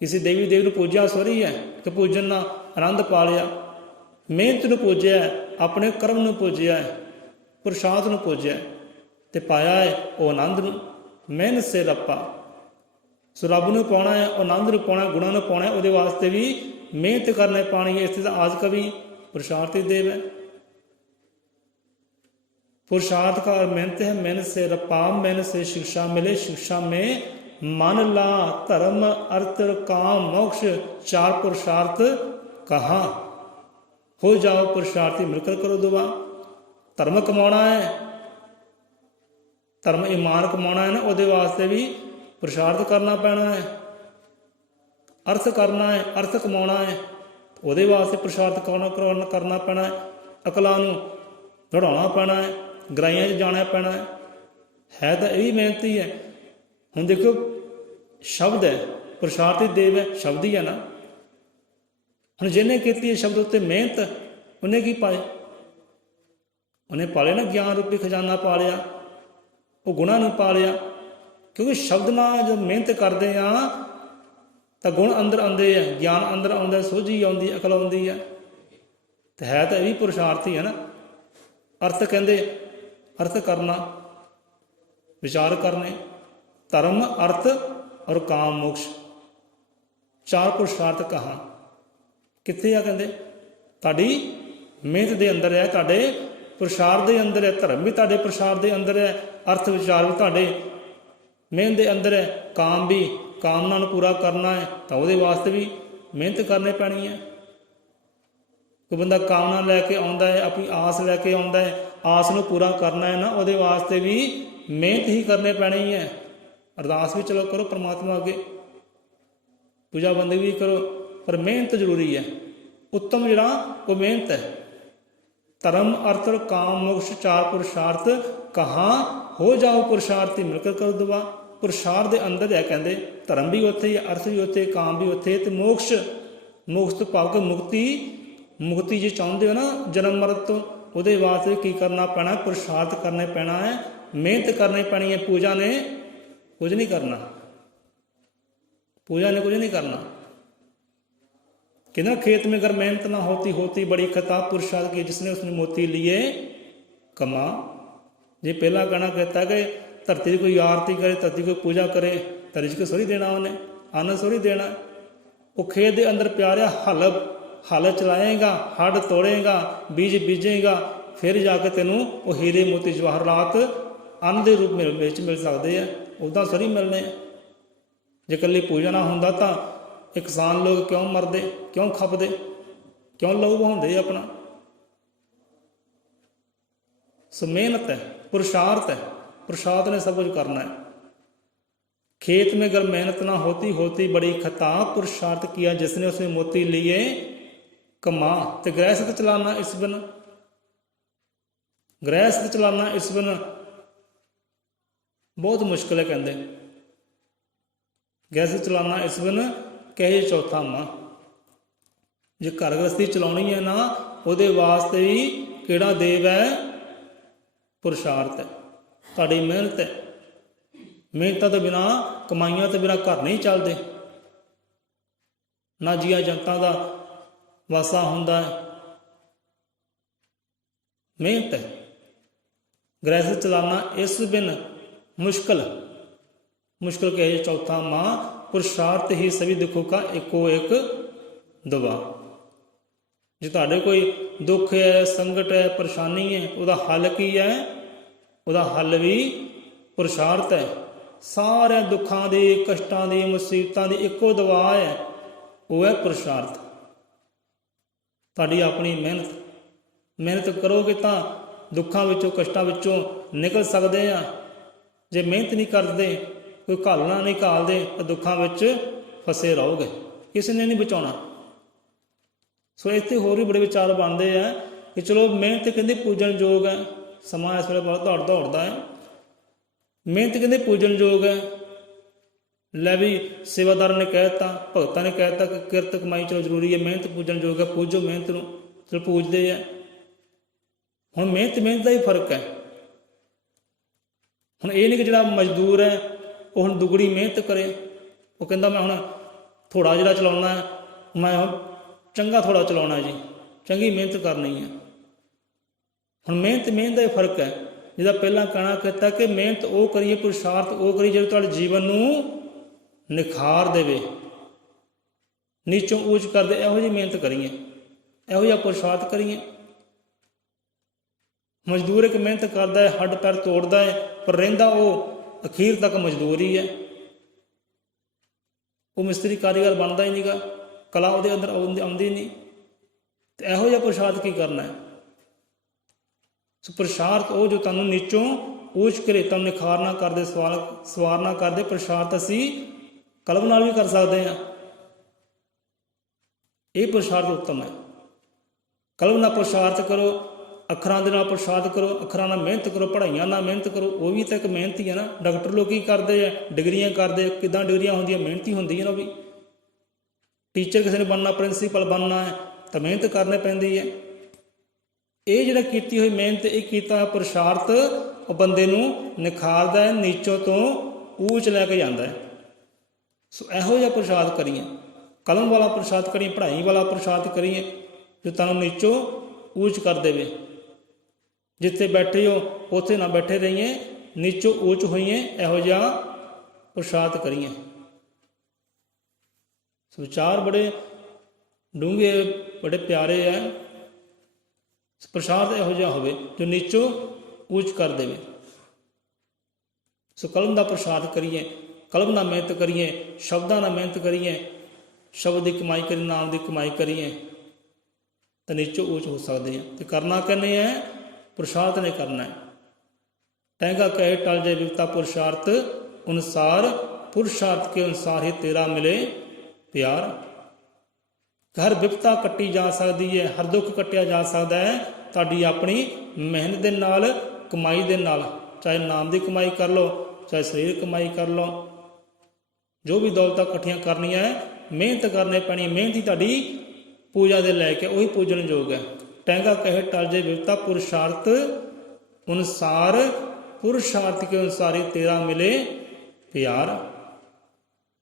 ਕਿਸੇ ਦੇਵੀ ਦੇਵ ਨੂੰ ਪੂਜਿਆ ਸੋਰੀ ਹੈ ਕਿ ਪੂਜਨ ਨਾਲ ਆਨੰਦ ਪਾ ਲਿਆ। ਮਿਹਨਤ ਨੂੰ ਪੂਜਿਆ, ਆਪਣੇ ਕਰਮ ਨੂੰ ਪੂਜਿਆ, ਪੁਰਸ਼ਾਰਥ ਨੂੰ ਪੂਜਿਆ ਤੇ ਪਾਇਆ ਹੈ ਉਹ ਆਨੰਦ ਨੂੰ। ਮਿਹਨਤ ਸੇ ਰੱਪਾ, ਸੋ ਰੱਬ ਨੂੰ ਪਾਉਣਾ ਹੈ, ਆਨੰਦ ਨੂੰ ਪਾਉਣਾ, ਗੁਣਾਂ ਨੂੰ ਪਾਉਣਾ, ਉਹਦੇ ਵਾਸਤੇ ਵੀ मेहनत करने पानी है। इससे आज कभी पुरुषार्थ देव है। पुरुषार्थ का मेहनत है। मेहनत से रपा, मेहनत से शिक्षा मिले, शिक्षा में मन ला। धर्म अर्थ काम मोक्ष चार पुरुषार्थ कहा, हो जाओ पुरुषार्थी मिलकर करो दुआ। धर्म कमाना है, धर्म ईमान कमाना है ना, ਉਹਦੇ वास्ते भी पुरुषार्थ करना पैना है। अर्थ करना है, अर्थ कमाना है, ਉਹਦੇ वास्ते पुरुषार्थ करना पैना है। अकलां नूं दौड़ाउणा पैना है, गराइयां 'ਚ जाना पैना है तो यही मेहनत ही है। हुण देखो शब्द है, पुरुषार्थ देव है, शब्द ही है ना। हुण जिन्हें कीती है शब्द उत्ते मेहनत, उन्हें की पाए? उन्हें पा लिया ना ज्ञान रूपी खजाना पा लिया, वो गुणां नूं पा लिया। क्योंकि शब्द नाल जब मेहनत करते हैं तो गुण अंदर आते हैं, ज्ञान अंदर आता, सोझी आती, अकल आती है। तो है तो यही पुरुषार्थ ही है ना। अर्थ कहते अर्थ करना, विचार करने, धर्म अर्थ और काम मोक्ष चार पुरुषार्थ कहा कित्थे आ? कहते तुहाडी मेहनत के अंदर है, तुहाडे पुरुषार्थ के अंदर है। धर्म भी तुहाडे पुरुषार्थ के अंदर है, अर्थ विचार भी तुहाडे मेहनत के अंदर है, काम भी कामना नूं पूरा करना है तो वो वास्ते भी मेहनत करनी पैनी है। कोई बंदा कामना लैके आउंदा है, अपनी आस लैके आउंदा है, आस नूं पूरा करना है ना, वो वास्ते भी मेहनत ही करनी पैनी है। अरदास भी चलो करो परमात्मा अगे, पूजा बंदी भी करो, पर मेहनत जरूरी है। उत्तम जिहड़ा वो मेहनत है। धर्म अर्थ और काम मोक्ष चार पुरुषार्थ कहाँ, हो जाओ पुरुषार्थी मिलकर करो दुआ। ਪੁਰਸ਼ਾਰਥ ਦੇ ਅੰਦਰ ਹੈ, ਕਹਿੰਦੇ ਧਰਮ ਵੀ ਉੱਥੇ ਹੀ, ਅਰਥ ਵੀ ਉੱਥੇ, ਕਾਮ ਵੀ ਉੱਥੇ, ਤੇ ਮੋਕਸ਼, ਮੋਕਸ਼ ਤੋਂ ਭਾਵ ਕਿ ਮੁਕਤੀ ਜੇ ਚਾਹੁੰਦੇ ਹੋ ਨਾ ਜਨਮ ਮਰਨ ਤੋਂ, ਉਹਦੇ ਵਾਸਤੇ ਕੀ ਕਰਨਾ ਪੈਣਾ? ਪੁਰਸ਼ਾਰਥ ਕਰਨੇ ਪੈਣਾ ਹੈ, ਮਿਹਨਤ ਕਰਨੀ ਪੈਣੀ ਹੈ। ਪੂਜਾ ਨੇ ਕੁਝ ਨਹੀਂ ਕਰਨਾ, पूजा ने कुछ नहीं करना। कहना खेत में अगर मेहनत ना होती होती बड़ी खता पुरुषार्थ की जिसने उसने मोती लिए कमा। जे पहला कहना कहता है कि धरती की कोई आरती करे, धरती की पूजा करे, तो रिजक सोरी देना, उन्हें आनंद सोरी देना। वो खेत के अंदर प्यारे हल चलाएगा, हड़ तोड़ेगा, बीज बीजेगा, फिर जाके तेनों वो हीरे मोती जवाहरात अन्न के रूप में मिल सकते हैं, उदा सोरी मिलने। जे कल्ली पूजा ना होंदा तो ये किसान लोग क्यों मरदे, क्यों खपदे, क्यों लहू बहाउंदे अपना? सो मेहनत है, पुरुषार्थ है, पुरुषार्थ ने सब कुछ करना है। खेत में अगर मेहनत ना होती बड़ी खता पुरुषार्थ किया जिसने उसमें मोती लिए कमा। तो गृहस्थ चलाना इस बिन, गृहस्थ चलाना इस बिन बहुत मुश्किल है। कहते गृहस्थ चलाना इस बिन कहे चौथा मां। जे घर गृहस्थी चलानी है ना, ਉਹਦੇ वास्ते भी ਕਿਹੜਾ देव है? पुरुषार्थ है, ਤੁਹਾਡੀ ਮਿਹਨਤ है। ਮਿਹਨਤਾਂ ਤੋਂ ਬਿਨਾ, ਕਮਾਈਆਂ ਤੋਂ ਬਿਨਾ ਘਰ ਨਹੀਂ ਚੱਲਦੇ, ਨਾ ਜੀਆਂ ਜਨਤਾ ਦਾ ਵਾਸਾ ਹੁੰਦਾ ਹੈ। ਮਿਹਨਤ है। गृहस्थ चलाना इस बिन मुश्किल कहे चौथा मां। पुरुषार्थ ही सभी दुखों का एको एक दवा। जे तुहाडे कोई दुख है, संकट है, परेशानी है, उसका हल की है? उसका हल भी पुरुषार्थ है। सारे दुखों की, कष्टों की, मुसीबतों की एको दवा है, वो है पुरुषार्थ। तुहाडी अपनी मेहनत करोगे तो दुखों विचों, कष्टों विचों निकल सकते हैं। जे मेहनत नहीं करते, कोई घालना नहीं घालते, तो दुखों विच फसे रहोगे, किसी ने नहीं बचाना। सो इत्थे होर भी बड़े विचार बनते हैं कि चलो मेहनत कहते पूजन योग है। समा इस वे बहुत दौड़ता है। मेहनत कहते पूजन योग है। लै भी सेवादार ने कहता, भगतां ने कहता कि किरत कमाई चलो जरूरी है, मेहनत पूजन योग है, पूजो मेहनत नूं, चलो पूजते हैं। हुण मेहनत का ही फर्क है। हुण ये नहीं कि जिहड़ा मजदूर है वो हुण दुगड़ी मेहनत करे, वो कहता मैं हुण थोड़ा जिहड़ा चलाउणा है, मैं हुण चंगा थोड़ा चलाउणा जी, चंगी मेहनत करनी है। हुण मेहनत का ही फर्क है। जिहदा पहला कहना कहता कि मेहनत वो करिए, पुरुषार्थ वो करिए जो तुहाडे जीवन नूं निखार देवे, नीचों ऊच कर दे, इहो जी मेहनत करिए, इहो जिहा पुरुषार्थ करिए। मजदूर एक मेहनत करता है, हड्ड पैर तोड़ता है, पर रहिंदा वो अखीर तक मजदूर ही है। वो मिस्त्री कारीगर बनता ही नहीं गा, कला वो अंदर आती नहीं। तो इहो जिहा पुरुषार्थ की करना है? सो पुरुषार्थ वो जो तुहानूं नीचों ऊच करे, तुहानूं निखार ना कर दे, सवार ना कर दे। पुरुषार्थ असीं कलम नाल भी कर सकते हैं। ये पुरुषार्थ उत्तम है। कलम नाल पुरुषार्थ करो, अखरां दे नाल पुरुषार्थ करो, अखरां नाल मेहनत करो, पढ़ाइयां नाल मेहनत करो, वो भी तो एक मेहनत ही है ना। डॉक्टर लोग की करते हैं? डिग्रियां करते, किदां डिग्रियां होंदियां? मेहनत ही होंदी है ना। भी टीचर किसी ने बनना, प्रिंसीपल बनना है, तो मेहनत करनी पैंदी है। ये जिहड़ा कीती हुई मेहनत, ये कीता पुरुषार्थ वो बंदे नूं निखारदा है, नीचों तो ऊच लैके जांदा है। सो इहो जिहा पुरुषार्थ करिए, कलम वाला पुरुषार्थ करिए, पढ़ाई वाला पुरुषार्थ करिए जो तुहानूं नीचों ऊच कर देवे। जिथे बैठे हो उत्थे ना बैठे रहिए, नीचों ऊच होइए, इहो जिहा पुरुषार्थ करिए। विचार बड़े डूंघे, बड़े प्यारे है। पुरुषार्थ इहो जिहा होवे जो नीचों ऊच कर देवे। सो कलम का पुरुषार्थ करिए, कलम नाल मेहनत करिए, शब्दां नाल मेहनत करिए, शब्द की कमाई करिए, नाम की कमाई करिए, तो नीचों ऊच हो सकते हैं। तो करना कहने है? पुरुषार्थ ने करना है। टहगा कहे टल जाए विपता पुरुषार्थ अनुसार, पुरुषार्थ के अनुसार ही तेरा मिले प्यार। हर विपता कट्टी जा सकती है, हर दुख कट्टिया जा सकता है तुहाडी अपनी मेहनत के नाल, कमाई के नाल। चाहे नाम की कमाई कर लो, चाहे शरीर कमाई कर लो, जो भी दौलत इकट्ठियां करनियां है मेहनत करनी पैनी। मेहनत ही तुहाडी पूजा दे लैके वही पूजन योग है। टहंगा कहे टल जे विपता पुरुषार्थ अनुसार, पुरुषार्थ के अनुसार ही तेरा मिले प्यार।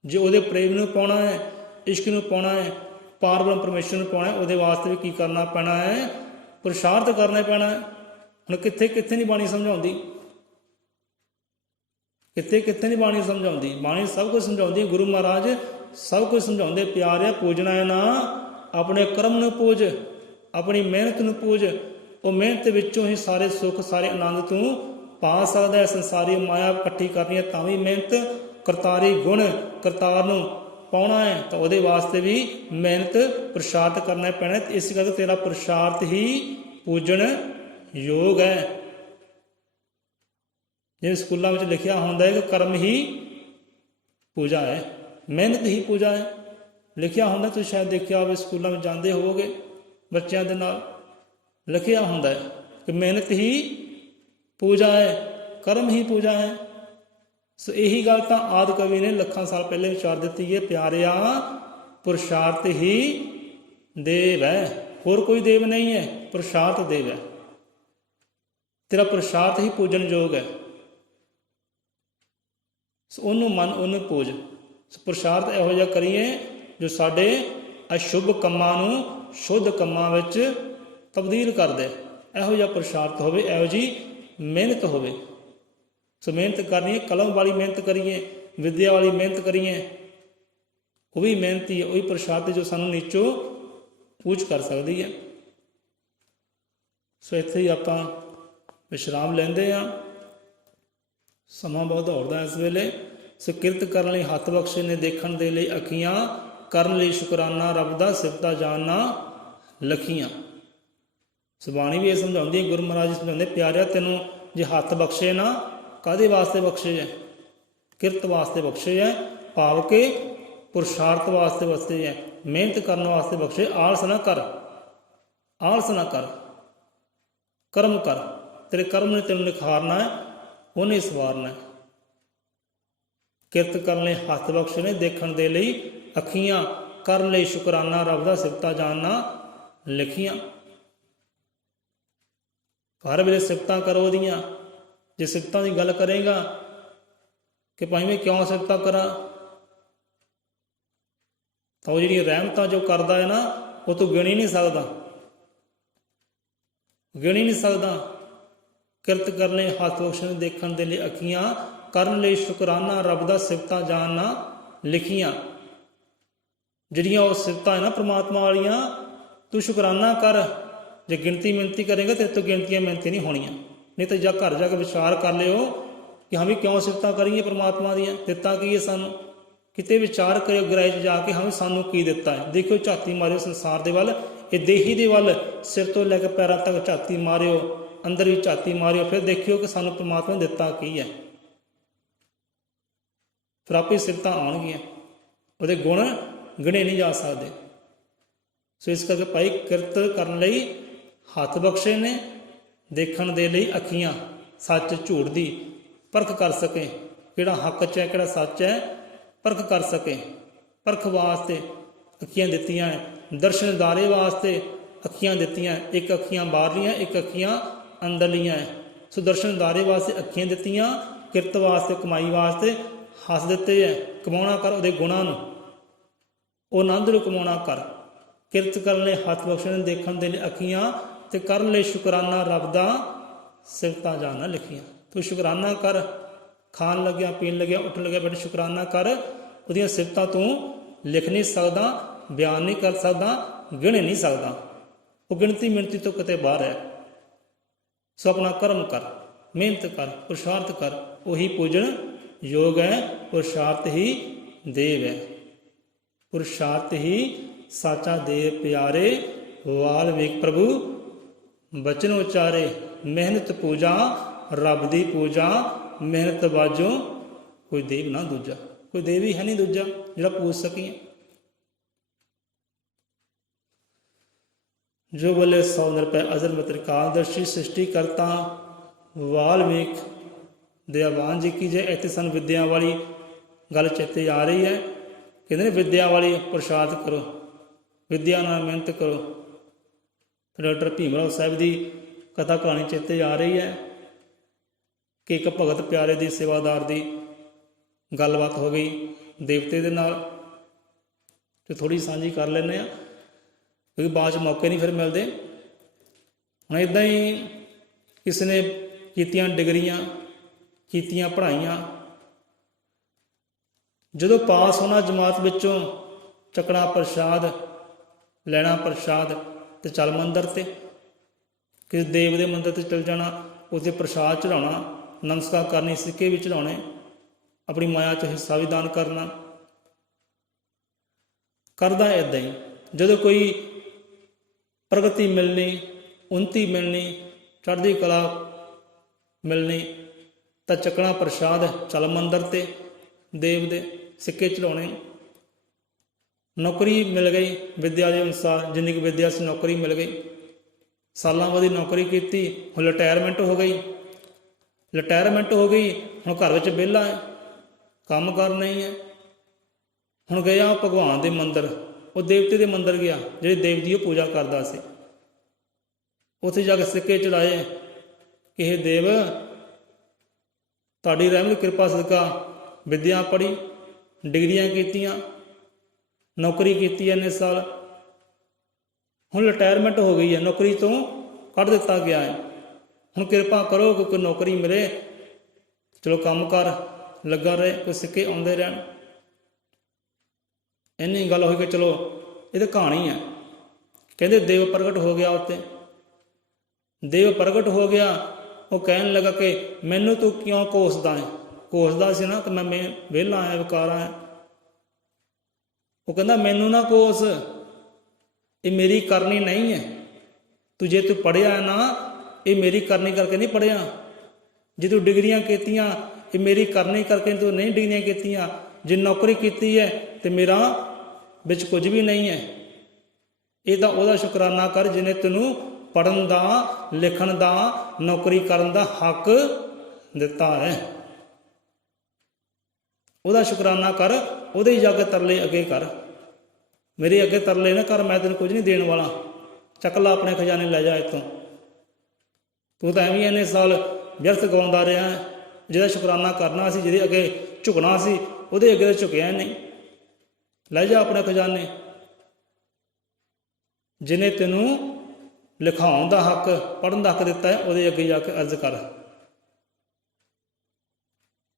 जे ਉਹਦੇ प्रेम ਨੂੰ पाउणा है, इश्क ਨੂੰ पाउणा है, पार ब्रह्म परमेश्वर ਨੂੰ पाउणा है, ਉਹਦੇ वास्ते भी की करना पैना है, पुरुषार्थ करना पैना है। ਹੁਣ कित्थे कित्थे नहीं बाणी समझाउंदी, कित्थे कित्थे नहीं बाणी समझाउंदी। बाणी सब कुछ समझाउंदी, गुरु महाराज सब कुछ समझाउंदे। प्यार है पूजना है ना, अपने कर्म ਨੂੰ पूज, अपनी मेहनत ਨੂੰ पूज। ਉਹ ਮਿਹਨਤ ਵਿੱਚੋਂ ਹੀ ਸਾਰੇ ਸੁੱਖ ਸਾਰੇ ਆਨੰਦ ਤੂੰ ਪਾ ਸਕਦਾ ਹੈ। ਸੰਸਾਰੀ ਮਾਇਆ ਇਕੱਠੀ ਕਰਨੀ ਹੈ ਤਾਂ ਵੀ ਮਿਹਨਤ, ਕਰਤਾਰੀ ਗੁਣ ਕਰਤਾਰ ਨੂੰ ਪਾਉਣਾ ਹੈ ਤਾਂ ਉਹਦੇ ਵਾਸਤੇ ਵੀ ਮਿਹਨਤ ਪੁਰਸ਼ਾਰਥ ਕਰਨਾ ਪੈਣਾ। ਇਸ ਕਰਕੇ ਤੇਰਾ ਪੁਰਸ਼ਾਰਥ ਹੀ ਪੂਜਣ ਯੋਗ ਹੈ। ਜਿਵੇਂ ਸਕੂਲਾਂ ਵਿੱਚ ਲਿਖਿਆ ਹੁੰਦਾ ਹੈ ਕਿ ਕਰਮ ਹੀ ਪੂਜਾ ਹੈ, ਮਿਹਨਤ ਹੀ ਪੂਜਾ ਹੈ। ਲਿਖਿਆ ਹੁੰਦਾ, ਤੁਸੀਂ ਸ਼ਾਇਦ ਦੇਖਿਆ ਹੋਵੇ, ਸਕੂਲਾਂ ਵਿੱਚ ਜਾਂਦੇ ਹੋਵੋਗੇ ਬੱਚਿਆਂ ਦੇ ਨਾਲ, ਲਿਖਿਆ ਹੁੰਦਾ ਹੈ ਕਿ ਮਿਹਨਤ ਹੀ ਪੂਜਾ ਹੈ, ਕਰਮ ਹੀ ਪੂਜਾ ਹੈ। ਸੋ ਇਹੀ ਗੱਲ ਤਾਂ ਆਦਿ ਕਵੀ ਨੇ ਲੱਖਾਂ ਸਾਲ ਪਹਿਲੇ ਵਿਚਾਰ ਦਿੱਤੀ ਹੈ, ਪਿਆਰਿਆ ਪੁਰਸ਼ਾਰਥ ਹੀ ਦੇਵ ਹੈ, ਹੋਰ ਕੋਈ ਦੇਵ ਨਹੀਂ ਹੈ, ਪੁਰਸ਼ਾਰਥ ਦੇਵ ਹੈ। ਤੇਰਾ ਪੁਰਸ਼ਾਰਥ ਹੀ ਪੂਜਨ ਯੋਗ ਹੈ। ਸੋ ਉਹਨੂੰ ਮੰਨ, ਉਹਨੂੰ ਪੂਜ। ਸੋ ਪੁਰਸ਼ਾਰਥ ਇਹੋ ਜਿਹਾ ਕਰੀਏ ਜੋ ਸਾਡੇ ਅਸ਼ੁਭ ਕੰਮਾਂ ਨੂੰ ਸ਼ੁੱਧ ਕੰਮਾਂ ਵਿੱਚ ਤਬਦੀਲ ਕਰ ਦੇ। ਇਹੋ ਜਿਹਾ ਪੁਰਸ਼ਾਰਥ ਹੋਵੇ, ਇਹੋ ਜਿਹੀ ਮਿਹਨਤ ਹੋਵੇ। ਸੋ ਮਿਹਨਤ ਕਰਨੀ ਹੈ, ਕਲਮ ਵਾਲੀ ਮਿਹਨਤ ਕਰੀਏ, ਵਿਦਿਆ ਵਾਲੀ ਮਿਹਨਤ ਕਰੀਏ, ਉਹ ਵੀ ਮਿਹਨਤ ਹੀ ਹੈ, ਉਹੀ ਪੁਰਸ਼ਾਰਥ ਜੋ ਸਾਨੂੰ ਨੀਚੋਂ ਉੱਚ ਕਰ ਸਕਦੀ ਹੈ। ਸੋ ਇੱਥੇ ਹੀ ਆਪਾਂ ਵਿਸ਼ਰਾਮ ਲੈਂਦੇ ਹਾਂ, ਸਮਾਂ ਬਹੁਤ ਦੌੜਦਾ ਇਸ ਵੇਲੇ। ਸੋ ਕਿਰਤ ਕਰਨ ਲਈ ਹੱਥ ਬਖਸ਼ੇ ਨੇ, ਦੇਖਣ ਦੇ ਲਈ ਅੱਖੀਆਂ, ਕਰਨ ਲਈ ਸ਼ੁਕਰਾਨਾ ਰੱਬ ਦਾ, ਸਿਫਤਾਂ ਜਾਣਨਾ ਲਖੀਆਂ। ਸੋ ਬਾਣੀ ਵੀ ਇਹ ਸਮਝਾਉਂਦੀ ਹੈ, ਗੁਰੂ ਮਹਾਰਾਜ ਜੀ ਸਮਝਾਉਂਦੇ, ਪਿਆਰਿਆ ਤੈਨੂੰ ਜੇ ਹੱਥ ਬਖਸ਼ੇ ਨਾ, ਕਾਹਦੇ ਵਾਸਤੇ ਬਖਸ਼ੇ ਹੈ? ਕਿਰਤ ਵਾਸਤੇ ਬਖਸ਼ੇ ਹੈ, ਭਾਵ ਕਿ ਪੁਰਸ਼ਾਰਥ ਵਾਸਤੇ ਬਖਸ਼ੇ ਹੈ, ਮਿਹਨਤ ਕਰਨ ਵਾਸਤੇ ਬਖਸ਼ੇ। ਆਲਸ ਨਾ ਕਰ, ਆਲਸ ਨਾ ਕਰ, ਕਰਮ ਕਰ। ਤੇਰੇ ਕਰਮ ਨੇ ਤੈਨੂੰ ਨਿਖਾਰਨਾ ਹੈ, ਉਹਨੇ ਸਵਾਰਨਾ ਹੈ। ਕਿਰਤ ਕਰਨ ਲਈ ਹੱਥ ਬਖਸ਼ੇ ਨੇ, ਦੇਖਣ ਦੇ ਲਈ ਅੱਖੀਆਂ, ਕਰਨ ਲਈ ਸ਼ੁਕਰਾਨਾ ਰੱਬ ਦਾ, ਸਿਫਤਾਂ ਜਾਣਨਾ ਲਿਖੀਆਂ। ਹਰ ਵੇਲੇ ਸਿਫਤਾਂ ਕਰੋ ਉਹਦੀਆਂ। ਜੇ ਸਿਫਤਾਂ ਦੀ ਗੱਲ ਕਰੇਗਾ ਕਿ ਭਾਈ ਮੈਂ ਕਿਉਂ ਸਿਫਤਾਂ ਕਰਾਂ, ਤਾਂ ਉਹ ਜਿਹੜੀਆਂ ਰਹਿਮਤਾਂ ਜੋ ਕਰਦਾ ਹੈ ਨਾ, ਉਹ ਤੂੰ ਗਿਣ ਹੀ ਨਹੀਂ ਸਕਦਾ, ਗਿਣ ਹੀ ਨਹੀਂ ਸਕਦਾ। ਕਿਰਤ ਕਰਨ ਲਈ ਹੱਥ ਬਖਸ਼ੇ, ਦੇਖਣ ਦੇ ਲਈ ਅੱਖੀਆਂ, ਕਰਨ ਲਈ ਸ਼ੁਕਰਾਨਾ ਰੱਬ ਦਾ, ਸਿਫਤਾਂ ਜਾਣਨਾ ਲਿਖੀਆਂ। ਜਿਹੜੀਆਂ ਉਹ ਸਿਫਤਾਂ ਹੈ ਨਾ ਪ੍ਰਮਾਤਮਾ ਵਾਲੀਆਂ, ਤੂੰ ਸ਼ੁਕਰਾਨਾ ਕਰ। ਜੇ ਗਿਣਤੀ ਮਿਹਨਤੀ ਕਰੇਗਾ ਤੇ ਤੋਂ ਗਿਣਤੀਆਂ ਮਿਹਨਤੀ ਨਹੀਂ ਹੋਣੀਆਂ। ਨਹੀਂ ਤਾਂ ਜਾਂ ਘਰ ਜਾ ਕੇ ਵਿਚਾਰ ਕਰ ਲਿਓ ਕਿ ਹਾਂ ਵੀ ਕਿਉਂ ਸਿਫਤਾਂ ਕਰੀਏ ਪਰਮਾਤਮਾ ਦੀਆਂ, ਦਿੱਤਾ ਕੀ ਹੈ ਸਾਨੂੰ। ਕਿਤੇ ਵਿਚਾਰ ਕਰਿਓ ਗਹਿਰਾਈ 'ਚ ਜਾ ਕੇ, ਹਾਂ ਵੀ ਸਾਨੂੰ ਕੀ ਦਿੱਤਾ ਹੈ। ਦੇਖਿਓ, ਝਾਤੀ ਮਾਰਿਓ ਸੰਸਾਰ ਦੇ ਵੱਲ, ਇਹ ਦੇਹੀ ਦੇ ਵੱਲ, ਸਿਰ ਤੋਂ ਲੈ ਕੇ ਪੈਰਾਂ ਤੱਕ ਝਾਤੀ ਮਾਰਿਓ, ਅੰਦਰ ਵੀ ਝਾਤੀ ਮਾਰਿਓ, ਫਿਰ ਦੇਖਿਓ ਕਿ ਸਾਨੂੰ ਪਰਮਾਤਮਾ ਨੇ ਦਿੱਤਾ ਕੀ ਹੈ। ਫਿਰ ਆਪੇ ਸਿਫਤਾਂ ਆਉਣਗੀਆਂ, ਉਹਦੇ ਗੁਣ ਗਿਣੇ ਨਹੀਂ ਜਾ ਸਕਦੇ। ਸੋ ਇਸ ਕਰਕੇ ਭਾਈ ਕਿਰਤ ਕਰਨ ਲਈ ਹੱਥ ਬਖਸ਼ੇ ਨੇ, ਦੇਖਣ ਦੇ ਲਈ ਅੱਖੀਆਂ, ਸੱਚ ਝੂਠ ਦੀ ਪਰਖ ਕਰ ਸਕੇ, ਕਿਹੜਾ ਹੱਕ 'ਚ ਹੈ ਕਿਹੜਾ ਸੱਚ ਹੈ, ਪਰਖ ਕਰ ਸਕੇ। ਪਰਖ ਵਾਸਤੇ ਅੱਖੀਆਂ ਦਿੱਤੀਆਂ ਹੈ, ਦਰਸ਼ਨਦਾਰੇ ਵਾਸਤੇ ਅੱਖੀਆਂ ਦਿੱਤੀਆਂ। ਇੱਕ ਅੱਖੀਆਂ ਬਾਹਰਲੀਆਂ, ਇੱਕ ਅੱਖੀਆਂ ਅੰਦਰਲੀਆਂ ਹੈ। ਸੋ ਦਰਸ਼ਨਦਾਰੇ ਵਾਸਤੇ ਅੱਖੀਆਂ ਦਿੱਤੀਆਂ, ਕਿਰਤ ਵਾਸਤੇ ਕਮਾਈ ਵਾਸਤੇ ਹੱਥ ਦਿੱਤੇ ਹੈ। ਕਮਾਉਣਾ ਕਰ ਉਹਦੇ ਗੁਣਾਂ ਨੂੰ, ਉਹ ਆਨੰਦ ਨੂੰ ਕਮਾਉਣਾ ਕਰ। ਕਿਰਤ ਕਰਨ ਲਈ ਹੱਥ ਬਖਸ਼ਣ, ਦੇਖਣ ਦੇ ਲਈ ਅੱਖੀਆਂ, ਤੇ ਕਰਨ ਲਈ ਸ਼ੁਕਰਾਨਾ ਰੱਬ ਦਾ, ਸਿਫਤਾਂ ਜਾਣਨਾ ਲਿਖੀਆਂ। ਤੂੰ ਸ਼ੁਕਰਾਨਾ ਕਰ, ਖਾਣ ਲੱਗਿਆ, ਪੀਣ ਲੱਗਿਆ, ਉੱਠਣ ਲੱਗਿਆ, ਬੈਠ ਸ਼ੁਕਰਾਨਾ ਕਰ। ਉਹਦੀਆਂ ਸਿਫਤਾਂ ਤੂੰ ਲਿਖ ਨਹੀਂ ਸਕਦਾ, ਬਿਆਨ ਨਹੀਂ ਕਰ ਸਕਦਾ, ਗਿਣ ਨਹੀਂ ਸਕਦਾ। ਉਹ ਗਿਣਤੀ ਮਿਣਤੀ ਤੋਂ ਕਿਤੇ ਬਾਹਰ ਹੈ। ਸੋ ਆਪਣਾ ਕਰਮ ਕਰ, ਮਿਹਨਤ ਕਰ, ਪੁਰਸ਼ਾਰਥ ਕਰ, ਉਹੀ ਪੂਜਣ ਯੋਗ ਹੈ। ਪੁਰਸ਼ਾਰਥ ਹੀ ਦੇਵ ਹੈ, ਪੁਰਸ਼ਾਰਥ ਹੀ ਸਾਚਾ ਦੇਵ ਪਿਆਰੇ। ਵਾਲਮੀਕ ਪ੍ਰਭੂ ਬਚਨ ਉਚਾਰੇ, ਮਿਹਨਤ ਪੂਜਾ ਰੱਬ ਦੀ ਪੂਜਾ, ਮਿਹਨਤ ਬਾਝੋਂ ਕੋਈ ਦੇਵ ਨਾ ਦੂਜਾ। ਕੋਈ ਦੇਵ ਹੀ ਹੈ ਨਹੀਂ ਦੂਜਾ ਜਿਹੜਾ ਪੂਜ ਸਕੀਏ। ਜੋ ਬੋਲੇ 100 ਨਿਰਭੈ ਅਜ਼ਲ ਮਤ੍ਰਿਕਾਲਦਰਸ਼ੀ, ਸ੍ਰਿਸ਼ਟੀ ਕਰਤਾ ਵਾਲਮੀਕ दयावान जी की जय। इत्थे सानूं विद्या वाली गल चेते आ रही है। कहते ने विद्या वाली प्रसाद करो, विद्या नाल मेहनत करो। डॉक्टर भीम राव साहब की कथा कहानी चेते आ रही है कि एक भगत प्यारे की सेवादार की गलबात हो गई देवते दे नाल, तो थोड़ी सांझी कर लेने क्योंकि बाद च मौके नहीं फिर मिलते। हुण इदां ही किसी ने कीतियां डिग्रियां कीतियां पढ़ाइयां, जदों पास होना जमात विचों चकना प्रसाद लैना प्रसाद तो चल मंदिर ते किसी देव के मंदिर ते चल जाना, उत्थे प्रसाद चढ़ाना, नमस्कार करनी, सिक्के भी चढ़ाने, अपनी माया च हिस्सा भी दान करना। करदा इदां ही जदों कोई प्रगति मिलनी, उन्नति मिलनी, चढ़दी कला मिलनी, तो चकना प्रसाद चल मंदिर ते देव दे सिक्के चढ़ाने। नौकरी मिल गई विद्या के अनुसार, जिन्नी की विद्या से नौकरी मिल गई, सालों बदी नौकरी की, हुण रिटायरमेंट हो गई। रिटायरमेंट हो गई, हुण घर विच विहला है, काम कर नहीं है। हुण गया भगवान के मंदिर, वो देवते के मंदिर गया जिहड़े देव की पूजा करता सी। उत्थे जाके सिक्के चढ़ाए कि हे देव तुहाडी रहमत कृपा सदका विद्या पढ़ी, डिग्रियां कीतियां, नौकरी की इन्ने साल, हुण रिटायरमेंट हो गई है, नौकरी तो कढ़ दिता गया है, हुण कृपा करो कि कोई नौकरी मिले, चलो काम कर लगा रहे, कोई सिक्के आउंदे रहन। इन्नी गल हो कि चलो ये तो कहानी है। कहते देव प्रगट हो गया, उत्ते देव प्रगट हो गया। वो कहन लगा कि मैनू तू क्यों कोसदा है, कोसदा सी ना कि मैं वेला आया विकारा है। वो कहता मैनू ना कोस, ये मेरी करनी नहीं है, तू जे तू पढ़िया है ना, ये मेरी करनी करके नहीं पढ़िया। जे तू डिग्रियां कीतियां, ये मेरी करनी करके तू नहीं डिग्रियां कीतियां। जे नौकरी की है तो मेरा बिच कुछ भी नहीं है। ये तो वह शुकराना कर जिन्हें तेनू पढ़न का, लिखण का, नौकरी करन का हक दिता है। वह शुकराना कर, वो जाके तरले अगे कर, मेरे अगे तरले ना कर, मैं तेन कुछ नहीं देने वाला, चक ला अपने खजाने लै जा इतों। तू तो एवं इन्ने साल व्यर्थ गवांदा रहा है, जिहदा शुकराना करना सी, जिहदे अगे झुकना सी, उहदे अगे तो झुकिया नहीं। लै जा अपने खजाने, जिन्हें तेनू लिखाउण दा हक, पढ़न दा हक दिता है, उहदे अगे जाके अर्ज कर।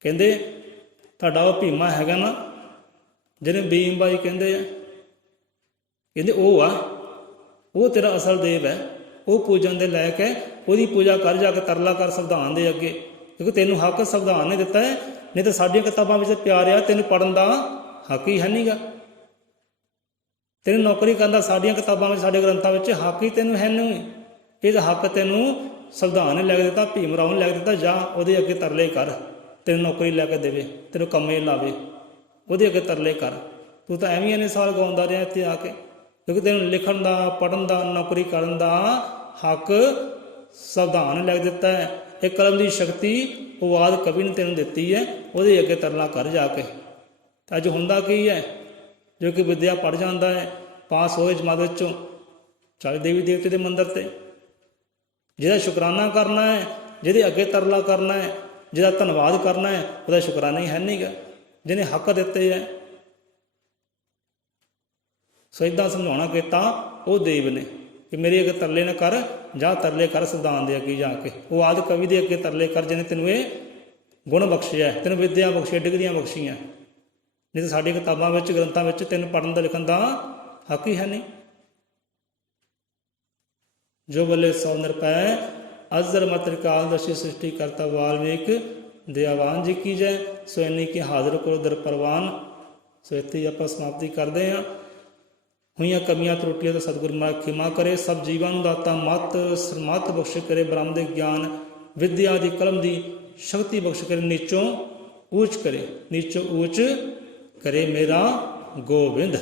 कहंदे तुहाडा वो भीमा हैगा ना, जिन्हें भीम बाई कहंदे आ, कहंदे वो आ, वो तेरा असल देव है, वो पूजन दे लायक है, उसकी पूजा कर, जाके तरला कर संविधान दे अगे, क्योंकि तेनू हक संविधान ने दिता है। नहीं तो साडियां किताबां विच प्यार आ, तेनू पढ़न का हक ही है नहींगा। तेनू नौकरी करन दा साडियां किताबां विच, साडे ग्रंथां विच हक ही तेनू है नहीं। ये हक तेनू संविधान ने लैके दिता, भीम राव ने लैके दिता, जा उहदे अगे तरले कर, तेनू नौकरी लैके देवे, तेनू कम्मे लावे, उहदे अगे तरले कर। तू तो एवं इन्ने साल गवांदा रहा इत्थे आके, क्योंकि तेनू लिखण दा, पढ़न दा, नौकरी करन दा हक संविधान ने लैके दिता है। एक कलम की शक्ति वाद कवि ने तेन दी है, वो अगे तरला कर जाके। अज हुंदा की है, जो कि विद्या पढ़ जाता है, पास होए जमात चों, चल देवी देवते के मंदिर से, जिहदा शुकराना करना है, जिहदे अगे तरला करना है, जिहदा धन्नवाद करना है, वह शुकराना ही है नहीं गा, जिन्हें हक दिते है। सो इदां समझाउणा किता वो देव ने कि मेरे अगे तरले न कर, जा तरले कर संविधान दे अगे जाके, वो आदि कवि दे अगे तरले कर, जिन्हें तेनों ये गुण बख्शिया, तेन विद्या बख्शिया, डिग्रियां बख्शियां। नहीं तो साडी किताबां विच, ग्रंथां विच तेन पढ़न दा, लिखण दा हक ही है नहीं। जो बोले सौ निरपै, अजर मत काल दशी सृष्टि करता वाल्मीक, दयावान जी की जय। सो इन्नी की हाजिर करो दर परवान। सो इत्थे आपां समाप्ति करते हैं। हुईयां कमियां त्रुटियां तो सतगुरु महाराज खिमा करे। सब जीवां नूं दाता मत सरमत बख्श करे। ब्रह्म दे ज्ञान विद्या दी कलम दी शक्ति बख्श करे। नीचों ऊंच करे, नीचों ऊंच करे मेरा गोविंद।